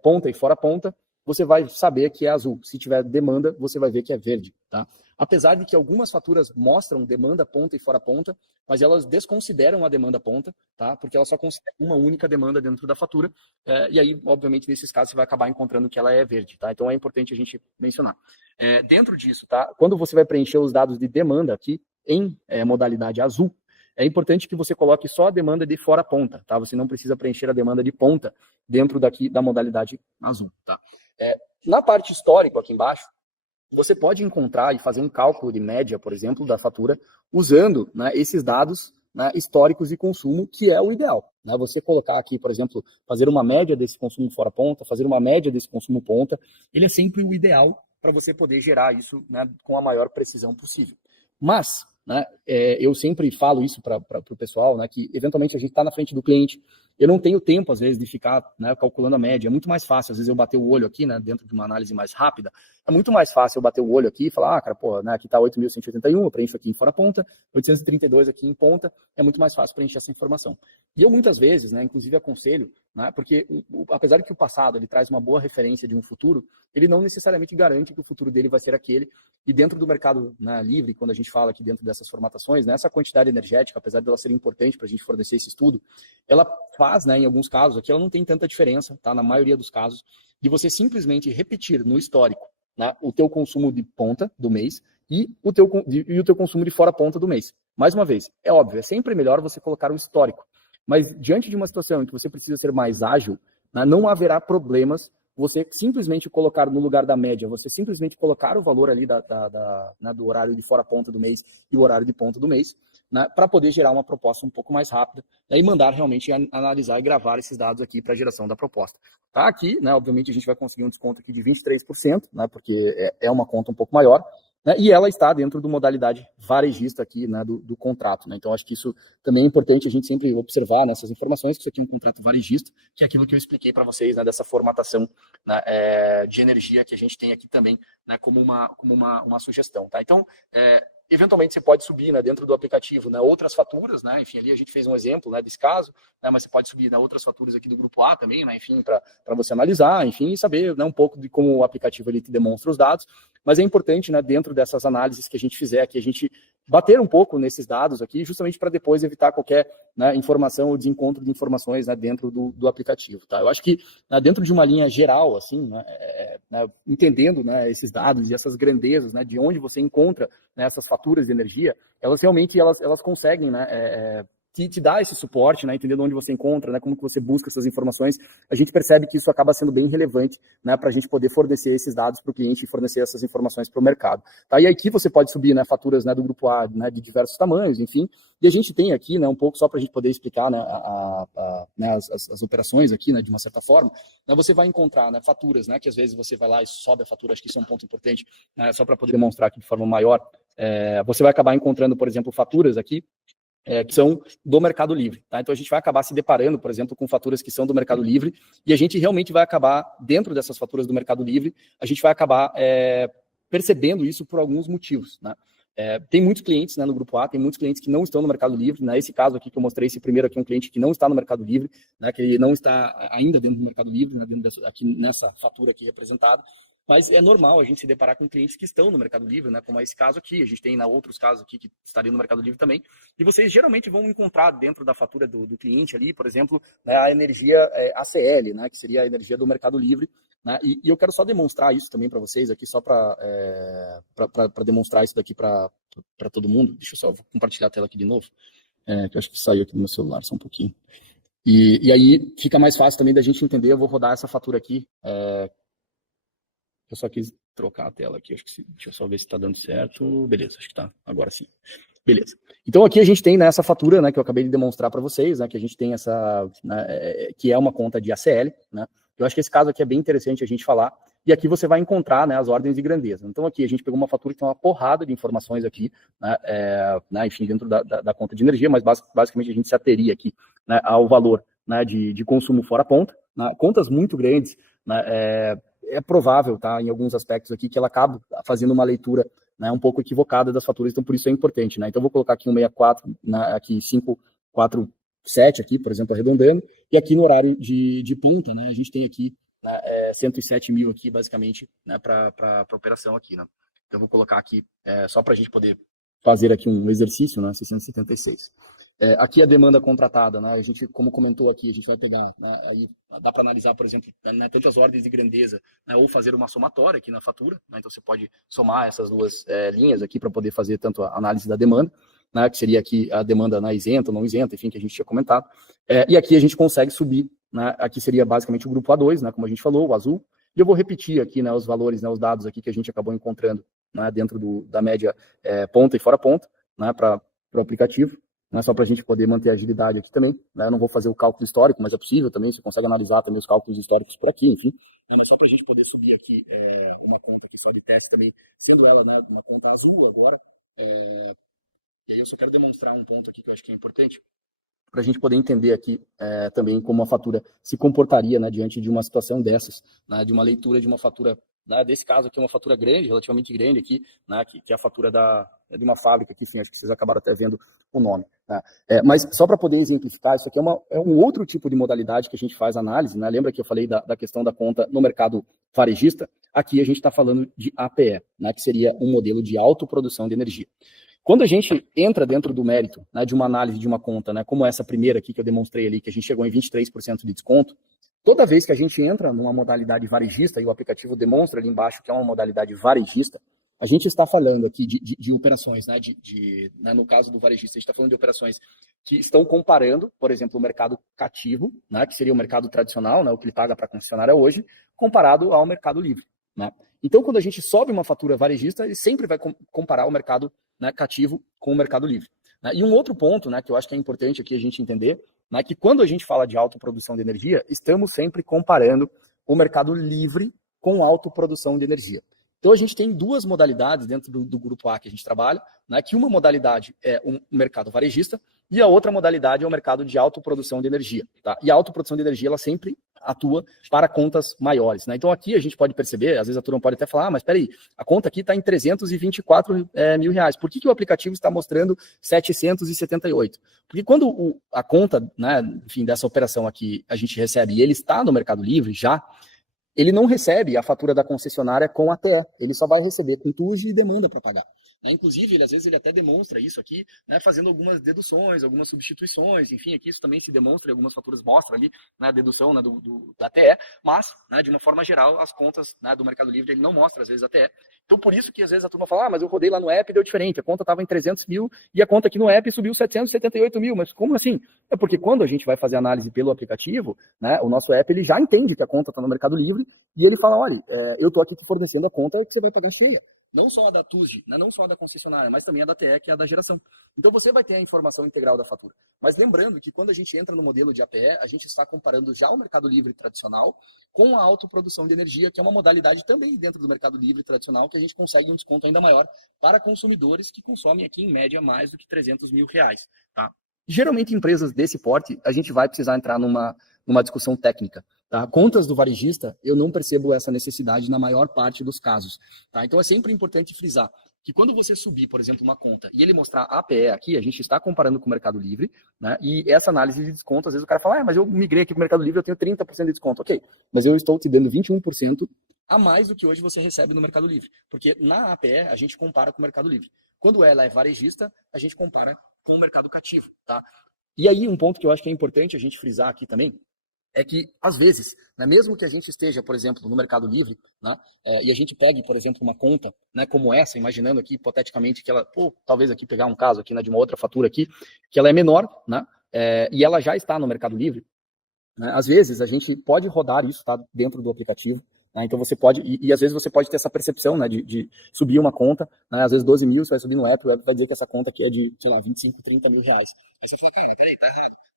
ponta e fora ponta, você vai saber que é azul. Se tiver demanda, você vai ver que é verde, tá? Apesar de que algumas faturas mostram demanda ponta e fora ponta, mas elas desconsideram a demanda ponta, tá? Porque elas só consideram uma única demanda dentro da fatura, e aí, obviamente, nesses casos, você vai acabar encontrando que ela é verde, tá? Então é importante a gente mencionar. Dentro disso, tá? Quando você vai preencher os dados de demanda aqui, em modalidade azul, é importante que você coloque só a demanda de fora ponta, tá? Você não precisa preencher a demanda de ponta dentro daqui da modalidade azul, tá? Na parte histórica aqui embaixo, você pode encontrar e fazer um cálculo de média, por exemplo, da fatura, usando, né, esses dados, né, históricos de consumo, que é o ideal. Né? Você colocar aqui, por exemplo, fazer uma média desse consumo fora ponta, fazer uma média desse consumo ponta, ele é sempre o ideal para você poder gerar isso, né, com a maior precisão possível. Mas, né, eu sempre falo isso para o pessoal, né, que eventualmente a gente está na frente do cliente, eu não tenho tempo, às vezes, de ficar, né, calculando a média. É muito mais fácil, às vezes, eu bater o olho aqui, né, dentro de uma análise mais rápida, é muito mais fácil eu bater o olho aqui e falar, cara, pô, né, aqui está 8.181, eu preencho aqui em fora ponta, 832 aqui em ponta, é muito mais fácil preencher essa informação. E eu, muitas vezes, né, inclusive aconselho, né, porque apesar de que o passado ele traz uma boa referência de um futuro, ele não necessariamente garante que o futuro dele vai ser aquele. E dentro do mercado, né, livre, quando a gente fala aqui dentro dessas formatações, né, essa quantidade energética, apesar de ela ser importante para a gente fornecer esse estudo, ela faz, né, em alguns casos, aqui ela não tem tanta diferença, tá, na maioria dos casos, de você simplesmente repetir no histórico, né, o teu consumo de ponta do mês e o teu consumo de fora ponta do mês. Mais uma vez, é óbvio, é sempre melhor você colocar o histórico, mas diante de uma situação em que você precisa ser mais ágil, né, não haverá problemas você simplesmente colocar no lugar da média, você simplesmente colocar o valor ali né, do horário de fora ponta do mês e o horário de ponta do mês, né, para poder gerar uma proposta um pouco mais rápida, né, e mandar realmente analisar e gravar esses dados aqui para a geração da proposta. Tá aqui, né, obviamente a gente vai conseguir um desconto aqui de 23%, né, porque é uma conta um pouco maior, né, e ela está dentro do modalidade varejista aqui, né, do contrato. Né, então, acho que isso também é importante a gente sempre observar nessas informações, que isso aqui é um contrato varejista, que é aquilo que eu expliquei para vocês, né, dessa formatação, né, de energia que a gente tem aqui também, né, como uma sugestão. Tá? Então, eventualmente você pode subir, né, dentro do aplicativo, né, outras faturas, né, enfim, ali a gente fez um exemplo, né, desse caso, né, mas você pode subir, né, outras faturas aqui do grupo A também, né, enfim, para você analisar, enfim, e saber, né, um pouco de como o aplicativo ele te demonstra os dados, mas é importante, né, dentro dessas análises que a gente fizer, que a gente bater um pouco nesses dados aqui, justamente para depois evitar qualquer, né, informação ou desencontro de informações, né, dentro do aplicativo. Tá? Eu acho que, né, dentro de uma linha geral, assim, né, entendendo, né, esses dados e essas grandezas, né, de onde você encontra, né, essas faturas de energia, elas realmente elas conseguem, né, te dá esse suporte, né, entendendo onde você encontra, né, como que você busca essas informações, a gente percebe que isso acaba sendo bem relevante, né, para a gente poder fornecer esses dados para o cliente e fornecer essas informações para o mercado. Tá? E aqui você pode subir, né, faturas, né, do grupo A, né, de diversos tamanhos, enfim, e a gente tem aqui, né, um pouco só para a gente poder explicar, né, né, as operações aqui, né, de uma certa forma, né, você vai encontrar, né, faturas, né, que às vezes você vai lá e sobe a fatura, acho que isso é um ponto importante, né, só para poder demonstrar aqui de forma maior, você vai acabar encontrando, por exemplo, faturas aqui, que são do Mercado Livre. Tá? Então a gente vai acabar se deparando, por exemplo, com faturas que são do Mercado Livre, e a gente realmente vai acabar, dentro dessas faturas do Mercado Livre, a gente vai acabar percebendo isso por alguns motivos. Né? Tem muitos clientes, né, no grupo A, tem muitos clientes que não estão no Mercado Livre. Nesse caso aqui que eu mostrei, esse primeiro aqui é um cliente que não está no Mercado Livre, né, que ele não está ainda dentro do Mercado Livre, né, aqui nessa fatura aqui representada. Mas é normal a gente se deparar com clientes que estão no Mercado Livre, né, como é esse caso aqui. A gente tem outros casos aqui que estariam no Mercado Livre também. E vocês geralmente vão encontrar dentro da fatura do cliente ali, por exemplo, né, a energia ACL, né, que seria a energia do Mercado Livre. Né, e eu quero só demonstrar isso também para vocês aqui, só para demonstrar isso daqui para todo mundo. Deixa eu só compartilhar a tela aqui de novo, que eu acho que saiu aqui do meu celular só um pouquinho. E aí fica mais fácil também da gente entender. Eu vou rodar essa fatura aqui. Eu só quis trocar a tela aqui, acho que deixa eu só ver se está dando certo. Beleza, acho que está, agora sim. Beleza. Então aqui a gente tem, né, essa fatura, né, que eu acabei de demonstrar para vocês, né, que a gente tem essa, né, que é uma conta de ACL, né. Eu acho que esse caso aqui é bem interessante a gente falar. E aqui você vai encontrar, né, as ordens de grandeza. Então aqui a gente pegou uma fatura que tem uma porrada de informações aqui, né, enfim, dentro da conta de energia, mas basicamente a gente se ateria aqui, né, ao valor, né, de consumo fora ponta, né, contas muito grandes, né, é provável, tá, em alguns aspectos aqui, que ela acaba fazendo uma leitura, né, um pouco equivocada das faturas, então por isso é importante. Né? Então eu vou colocar aqui 164, né, aqui 547 aqui, por exemplo, arredondando, e aqui no horário de ponta, né, a gente tem aqui, né, 107 mil aqui, basicamente, né, para a operação aqui. Né? Então eu vou colocar aqui, só para a gente poder fazer aqui um exercício, né, 676. Aqui a demanda contratada, né, a gente, como comentou aqui, a gente vai pegar, né, aí dá para analisar, por exemplo, né, tantas ordens de grandeza, né, ou fazer uma somatória aqui na fatura, né, então você pode somar essas duas linhas aqui para poder fazer tanto a análise da demanda, né, que seria aqui a demanda na isenta ou não isenta, enfim, que a gente tinha comentado, e aqui a gente consegue subir, né, aqui seria basicamente o grupo A2, né, como a gente falou, o azul, e eu vou repetir aqui, né, os valores, né, os dados aqui que a gente acabou encontrando, né, dentro da média ponta e fora ponta, né, para o aplicativo, né, só para a gente poder manter a agilidade aqui também. Né, eu não vou fazer o cálculo histórico, mas é possível também, você consegue analisar também os cálculos históricos por aqui, enfim. Mas só para a gente poder subir aqui uma conta aqui só de teste também, sendo ela, né, uma conta azul agora. E aí eu só quero demonstrar um ponto aqui que eu acho que é importante. para a gente poder entender aqui também como a fatura se comportaria, né, diante de uma situação dessas, né, de uma leitura de uma fatura, né, desse caso aqui, uma fatura grande, relativamente grande aqui, né, que é a fatura de uma fábrica, que enfim, acho que vocês acabaram até vendo o nome. Né. Mas só para poder exemplificar, isso aqui é um outro tipo de modalidade que a gente faz análise, né, lembra que eu falei da questão da conta no mercado varejista? Aqui a gente está falando de APE, né, que seria um modelo de autoprodução de energia. Quando a gente entra dentro do mérito, né, de uma análise de uma conta, né, como essa primeira aqui que eu demonstrei ali, que a gente chegou em 23% de desconto, toda vez que a gente entra numa modalidade varejista, e o aplicativo demonstra ali embaixo que é uma modalidade varejista, a gente está falando aqui de operações, né, né, no caso do varejista, a gente está falando de operações que estão comparando, por exemplo, o mercado cativo, né, que seria o mercado tradicional, né, o que ele paga para a concessionária hoje, comparado ao mercado livre. Né? Então, quando a gente sobe uma fatura varejista, ele sempre vai comparar o mercado, né, cativo com o mercado livre. Né? E um outro ponto, né, que eu acho que é importante aqui a gente entender, né, que quando a gente fala de autoprodução de energia, estamos sempre comparando o mercado livre com autoprodução de energia. Então, a gente tem duas modalidades dentro do grupo A que a gente trabalha, né, que uma modalidade é um mercado varejista e a outra modalidade é o mercado de autoprodução de energia. Tá? E a autoprodução de energia, ela sempre atua para contas maiores. Né? Então, aqui a gente pode perceber, às vezes a turma pode até falar, mas espera aí, a conta aqui está em 324 mil reais. Por que o aplicativo está mostrando 778? Porque quando a conta, né, enfim, dessa operação aqui a gente recebe e ele está no Mercado Livre já, ele não recebe a fatura da concessionária com ATE, ele só vai receber com TUJ e demanda para pagar. Né? Inclusive, às vezes ele até demonstra isso aqui, né, fazendo algumas deduções, algumas substituições, enfim, aqui isso também se demonstra, algumas faturas mostram ali, né, a dedução, né, da ATE, mas, né, de uma forma geral, as contas, né, do Mercado Livre, ele não mostra, às vezes, a ATE. Então, por isso que às vezes a turma fala, mas eu rodei lá no app e deu diferente, a conta estava em 300 mil e a conta aqui no app subiu 778 mil, mas como assim? É porque quando a gente vai fazer análise pelo aplicativo, né, o nosso app ele já entende que a conta está no Mercado Livre e ele fala, olha, eu estou aqui te fornecendo a conta que você vai pagar em cheia. Não só a da TUSD, né, não só a da concessionária, mas também a da TE, que é a da geração. Então você vai ter a informação integral da fatura. Mas lembrando que quando a gente entra no modelo de APE, a gente está comparando já o Mercado Livre tradicional com a autoprodução de energia, que é uma modalidade também dentro do Mercado Livre tradicional, que a gente consegue um desconto ainda maior para consumidores que consomem aqui em média mais do que 300 mil reais. Tá? Geralmente empresas desse porte, a gente vai precisar entrar numa discussão técnica. Tá? Contas do varejista, eu não percebo essa necessidade na maior parte dos casos. Tá? Então é sempre importante frisar que quando você subir, por exemplo, uma conta e ele mostrar APE aqui, a gente está comparando com o Mercado Livre, né? E essa análise de desconto, às vezes o cara fala, mas eu migrei aqui para o Mercado Livre, eu tenho 30% de desconto. Ok, mas eu estou te dando 21% a mais do que hoje você recebe no Mercado Livre. Porque na APE a gente compara com o Mercado Livre. Quando ela é varejista, a gente compara com o mercado cativo. Tá? E aí um ponto que eu acho que é importante a gente frisar aqui também, é que, às vezes, né, mesmo que a gente esteja, por exemplo, no Mercado Livre, né, e a gente pegue, por exemplo, uma conta, né, como essa, imaginando aqui, hipoteticamente, que ela, talvez aqui pegar um caso aqui, né, de uma outra fatura aqui, que ela é menor, né, e ela já está no Mercado Livre, né, às vezes a gente pode rodar isso, tá, dentro do aplicativo, né, então você pode, e às vezes você pode ter essa percepção, né, de subir uma conta, né, às vezes 12 mil, você vai subir no app, o app vai dizer que essa conta aqui é de, sei lá, 25, 30 mil reais. Aí você fica, peraí,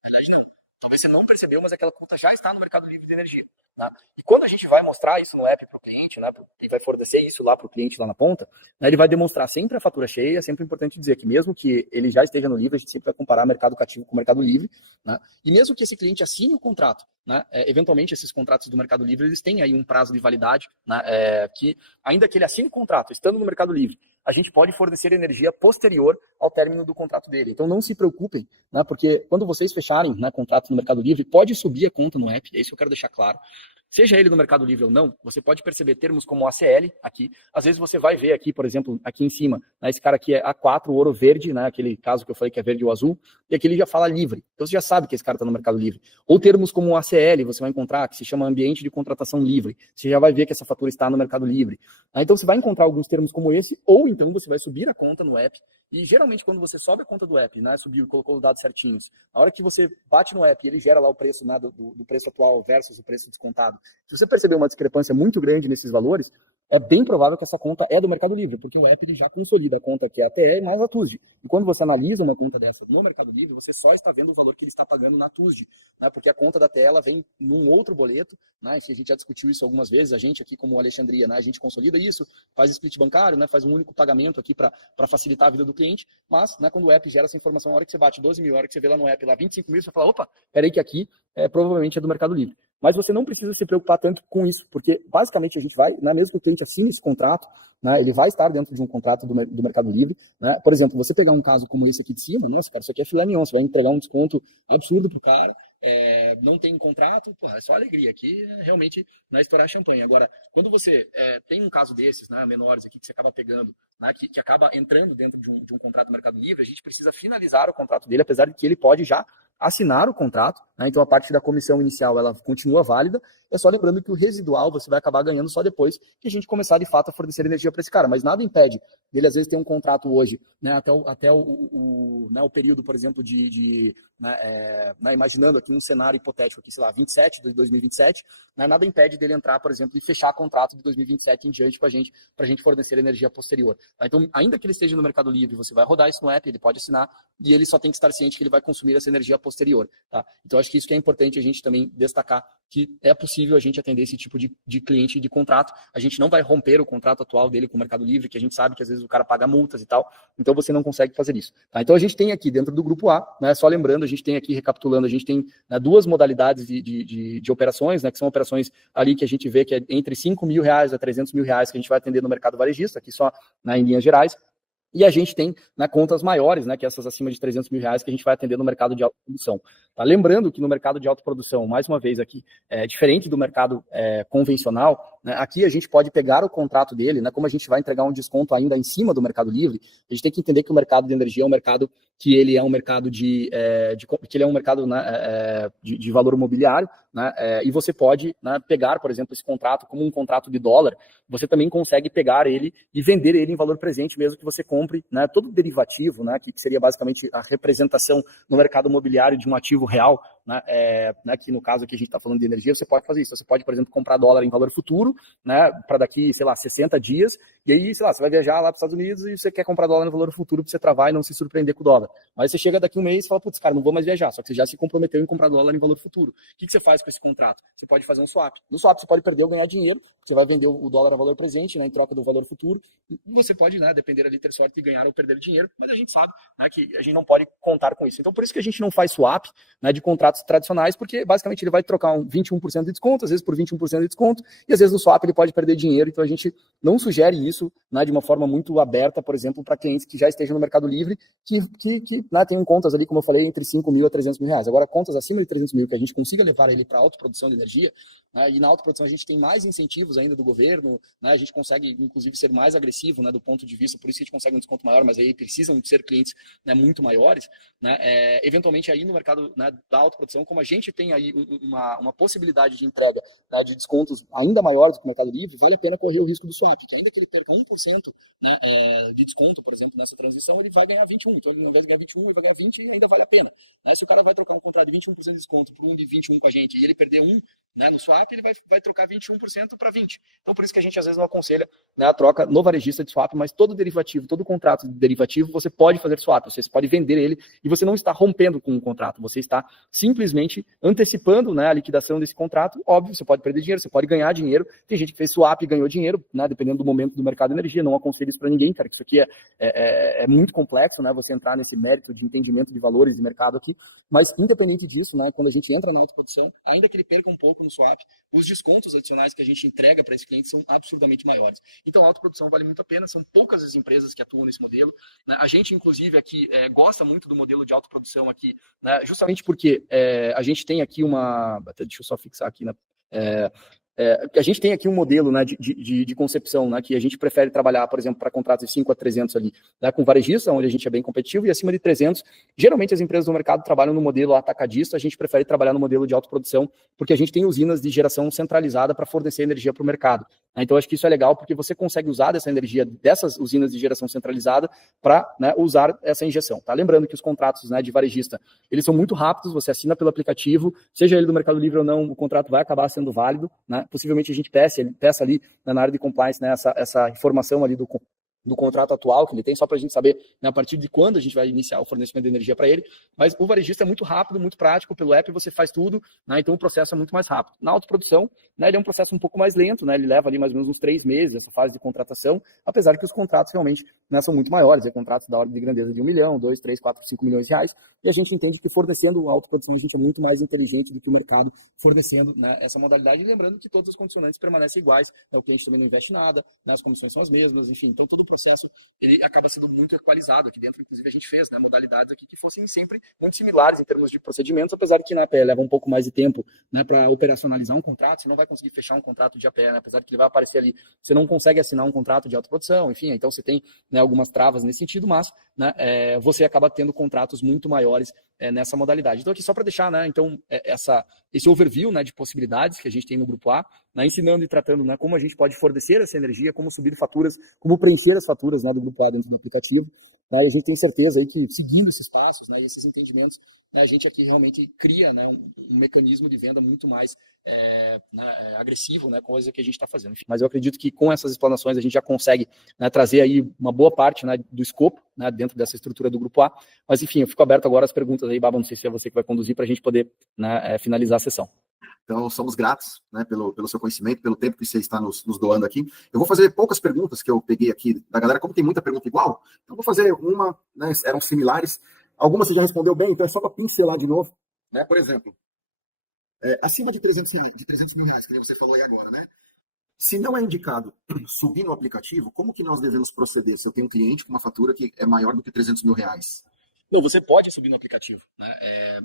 verdade não. Talvez você não percebeu, mas aquela conta já está no Mercado Livre de Energia. Tá? E quando a gente vai mostrar isso no app para o cliente, né, e vai fornecer isso lá para o cliente lá na ponta, né, ele vai demonstrar sempre a fatura cheia. É sempre importante dizer que mesmo que ele já esteja no livre, a gente sempre vai comparar mercado cativo com o Mercado Livre. Né, e mesmo que esse cliente assine o contrato, né, eventualmente esses contratos do Mercado Livre eles têm aí um prazo de validade, né, que ainda que ele assine o contrato estando no Mercado Livre, a gente pode fornecer energia posterior ao término do contrato dele. Então não se preocupem, né, porque quando vocês fecharem, né, contrato no Mercado Livre, pode subir a conta no app, é isso que eu quero deixar claro. Seja ele no Mercado Livre ou não, você pode perceber termos como ACL aqui. Às vezes você vai ver aqui, por exemplo, aqui em cima, né, esse cara aqui é A4, ouro verde, né, aquele caso que eu falei que é verde ou azul, e aqui ele já fala livre. Então você já sabe que esse cara está no Mercado Livre. Ou termos como ACL, você vai encontrar, que se chama ambiente de contratação livre. Você já vai ver que essa fatura está no Mercado Livre. Então você vai encontrar alguns termos como esse, ou então você vai subir a conta no app. E geralmente quando você sobe a conta do app, né, subiu e colocou os dados certinhos, na hora que você bate no app e ele gera lá o preço, né, do preço atual versus o preço descontado, se você perceber uma discrepância muito grande nesses valores, é bem provável que essa conta é do Mercado Livre, porque o app ele já consolida a conta que é a TE mais a TUSD. E quando você analisa uma conta dessa no Mercado Livre, você só está vendo o valor que ele está pagando na TUSD, né? Porque a conta da TE ela vem num outro boleto, né? Que a gente já discutiu isso algumas vezes, a gente aqui como Alexandria, né? A gente consolida isso, faz split bancário, né? Faz um único pagamento aqui para facilitar a vida do cliente, mas né, quando o app gera essa informação, a hora que você bate 12 mil, a hora que você vê lá no app lá 25 mil, você fala, opa, peraí que aqui provavelmente é do Mercado Livre. Mas você não precisa se preocupar tanto com isso, porque basicamente a gente vai, né, mesmo que o cliente assine esse contrato, né, ele vai estar dentro de um contrato do Mercado Livre. Né? Por exemplo, você pegar um caso como esse aqui de cima, nossa, cara, isso aqui é filé mignon, você vai entregar um desconto absurdo pro cara, não tem contrato, pô, é só alegria aqui, realmente não é estourar champanhe. Agora, quando você tem um caso desses, né, menores aqui, que você acaba pegando, né, que acaba entrando dentro de um contrato do Mercado Livre, a gente precisa finalizar o contrato dele, apesar de que ele pode já assinar o contrato, né? Então a parte da comissão inicial ela continua válida, é só lembrando que o residual você vai acabar ganhando só depois que a gente começar de fato a fornecer energia para esse cara, mas nada impede dele às vezes ter um contrato hoje, né, até o período, por exemplo, imaginando aqui um cenário hipotético aqui, sei lá, 27 de 2027, né, nada impede dele entrar, por exemplo, e fechar contrato de 2027 em diante com a gente, para a gente fornecer energia posterior. Tá? Então, ainda que ele esteja no Mercado Livre, você vai rodar isso no app, ele pode assinar, e ele só tem que estar ciente que ele vai consumir essa energia posterior. Tá? Então, acho que isso que é importante a gente também destacar, que é possível a gente atender esse tipo de cliente de contrato. A gente não vai romper o contrato atual dele com o Mercado Livre, que a gente sabe que às vezes o cara paga multas e tal, então você não consegue fazer isso. Tá? Então, a gente tem aqui dentro do Grupo A, né, só lembrando, a gente tem aqui, recapitulando, a gente tem, né, duas modalidades de operações, né, que são operações ali que a gente vê que é entre R$5 mil a R$300 mil que a gente vai atender no mercado varejista, aqui só, né, em linhas gerais. E a gente tem, né, contas maiores, né, que essas acima de R$300 mil que a gente vai atender no mercado de autoprodução. Tá? Lembrando que no mercado de autoprodução, mais uma vez aqui, diferente do mercado convencional, né, aqui a gente pode pegar o contrato dele, né, como a gente vai entregar um desconto ainda em cima do Mercado Livre, a gente tem que entender que o mercado de energia é um mercado que ele é um mercado que ele é um mercado, né, de valor imobiliário, né, e você pode, né, pegar, por exemplo, esse contrato como um contrato de dólar, você também consegue pegar ele e vender ele em valor presente, mesmo que você compre, né, todo derivativo, né, que seria basicamente a representação no mercado imobiliário de um ativo real, né, que no caso aqui a gente está falando de energia, você pode fazer isso. Você pode, por exemplo, comprar dólar em valor futuro, né, para daqui, sei lá, 60 dias, e aí, sei lá, você vai viajar lá para os Estados Unidos e você quer comprar dólar no valor futuro para você travar e não se surpreender com o dólar. Mas você chega daqui um mês e fala, putz, cara, não vou mais viajar, só que você já se comprometeu em comprar dólar em valor futuro. O que você faz com esse contrato? Você pode fazer um swap. No swap você pode perder ou ganhar dinheiro, você vai vender o dólar a valor presente, né, em troca do valor futuro. E você pode, né, depender ali, ter sorte de ganhar ou perder dinheiro, mas a gente sabe, né, que a gente não pode contar com isso. Então, por isso que a gente não faz swap, né, de contratos tradicionais, porque basicamente ele vai trocar um 21% de desconto, às vezes por 21% de desconto, e às vezes no swap ele pode perder dinheiro, então a gente não sugere isso, né, de uma forma muito aberta, por exemplo, para clientes que já estejam no Mercado Livre, que né, tenham contas ali, como eu falei, entre 5 mil a 300 mil reais. Agora, contas acima de 300 mil, que a gente consiga levar ele para autoprodução de energia, né, e na autoprodução a gente tem mais incentivos ainda do governo, né, a gente consegue, inclusive, ser mais agressivo, né, do ponto de vista, por isso que a gente consegue um desconto maior, mas aí precisam ser clientes, né, muito maiores, né, eventualmente aí no mercado, né, da autoprodução, como a gente tem aí uma possibilidade de entrega, né, de descontos ainda maiores do que o Mercado Livre, vale a pena correr o risco do swap, que ainda que ele perca 1%, né, de desconto, por exemplo, nessa transição, ele vai ganhar 21, então ao invés de ganhar 21, ele vai ganhar 20 e ainda vale a pena. Mas se o cara vai trocar um contrato de 21% de desconto por um de 21 com a gente e ele perder 1, né, no swap, ele vai trocar 21% para 20. Então por isso que a gente às vezes não aconselha, né, a troca no varejista de swap, mas todo derivativo, todo contrato de derivativo, você pode fazer swap, você pode vender ele e você não está rompendo com o contrato, você está simplesmente antecipando, né, a liquidação desse contrato. Óbvio, você pode perder dinheiro, você pode ganhar dinheiro, tem gente que fez swap e ganhou dinheiro, né, dependendo do momento do mercado de energia, não aconselho isso para ninguém, cara, que isso aqui é muito complexo, né, você entrar nesse mérito de entendimento de valores de mercado aqui, mas independente disso, né, quando a gente entra na autoprodução, ainda que ele perca um pouco no swap, os descontos adicionais que a gente entrega para esse cliente são absurdamente maiores. Então a autoprodução vale muito a pena, são poucas as empresas que atuam nesse modelo, né, a gente inclusive aqui gosta muito do modelo de autoprodução aqui, né, justamente porque a gente tem aqui deixa eu só fixar aqui, né, a gente tem aqui um modelo, né, de concepção, né, que a gente prefere trabalhar, por exemplo, para contratos de 5 a 300 ali, né, com varejista, onde a gente é bem competitivo, e acima de 300, geralmente as empresas do mercado trabalham no modelo atacadista, a gente prefere trabalhar no modelo de autoprodução, porque a gente tem usinas de geração centralizada para fornecer energia para o mercado. Então, acho que isso é legal, porque você consegue usar dessa energia dessas usinas de geração centralizada para, né, usar essa injeção. Tá? Lembrando que os contratos, né, de varejista, eles são muito rápidos, você assina pelo aplicativo, seja ele do Mercado Livre ou não, o contrato vai acabar sendo válido. Né? Possivelmente a gente peça ali, né, na área de compliance, né, essa informação ali do contrato atual que ele tem, só para a gente saber, né, a partir de quando a gente vai iniciar o fornecimento de energia para ele. Mas o varejista é muito rápido, muito prático, pelo app você faz tudo, né, então o processo é muito mais rápido. Na autoprodução, né, ele é um processo um pouco mais lento, né, ele leva ali mais ou menos uns 3 meses, essa fase de contratação, apesar que os contratos realmente, né, são muito maiores, contratos da ordem de grandeza de 1 milhão, 2, 3, 4, 5 milhões de reais, e a gente entende que fornecendo autoprodução a gente é muito mais inteligente do que o mercado fornecendo, né, essa modalidade, lembrando que todas as condicionantes permanecem iguais, né, o cliente também não investe nada, né, as comissões são as mesmas, enfim, então todo o processo ele acaba sendo muito equalizado. Aqui dentro, inclusive, a gente fez, né, modalidades aqui que fossem sempre muito similares em termos de procedimentos, apesar de que na APE leva um pouco mais de tempo, né, para operacionalizar um contrato, você não vai conseguir fechar um contrato de APE, né, apesar de que ele vai aparecer ali, você não consegue assinar um contrato de autoprodução, enfim, então você tem, né, algumas travas nesse sentido, mas, né, você acaba tendo contratos muito maiores nessa modalidade. Então aqui só para deixar, né, então, esse overview, né, de possibilidades que a gente tem no Grupo A, né, ensinando e tratando, né, como a gente pode fornecer essa energia, como subir faturas, como preencher as faturas, né, do Grupo A dentro do aplicativo. Né, e a gente tem certeza aí que, seguindo esses passos, né, esses entendimentos, né, a gente aqui realmente cria, né, um mecanismo de venda muito mais agressivo, né, coisa que a gente está fazendo. Enfim, mas eu acredito que com essas explanações a gente já consegue, né, trazer aí uma boa parte, né, do escopo, né, dentro dessa estrutura do Grupo A. Mas enfim, eu fico aberto agora às perguntas aí, Baba, não sei se é você que vai conduzir para a gente poder, né, finalizar a sessão. Então, somos gratos, né, pelo seu conhecimento, pelo tempo que você está nos doando aqui. Eu vou fazer poucas perguntas que eu peguei aqui da galera, como tem muita pergunta igual, então vou fazer uma, né, eram similares. Algumas você já respondeu bem, então é só para pincelar de novo. Né? Por exemplo, acima de 300 mil reais, que nem você falou aí agora, né? Se não é indicado subir no aplicativo, como que nós devemos proceder se eu tenho um cliente com uma fatura que é maior do que 300 mil reais? Não, você pode subir no aplicativo, né?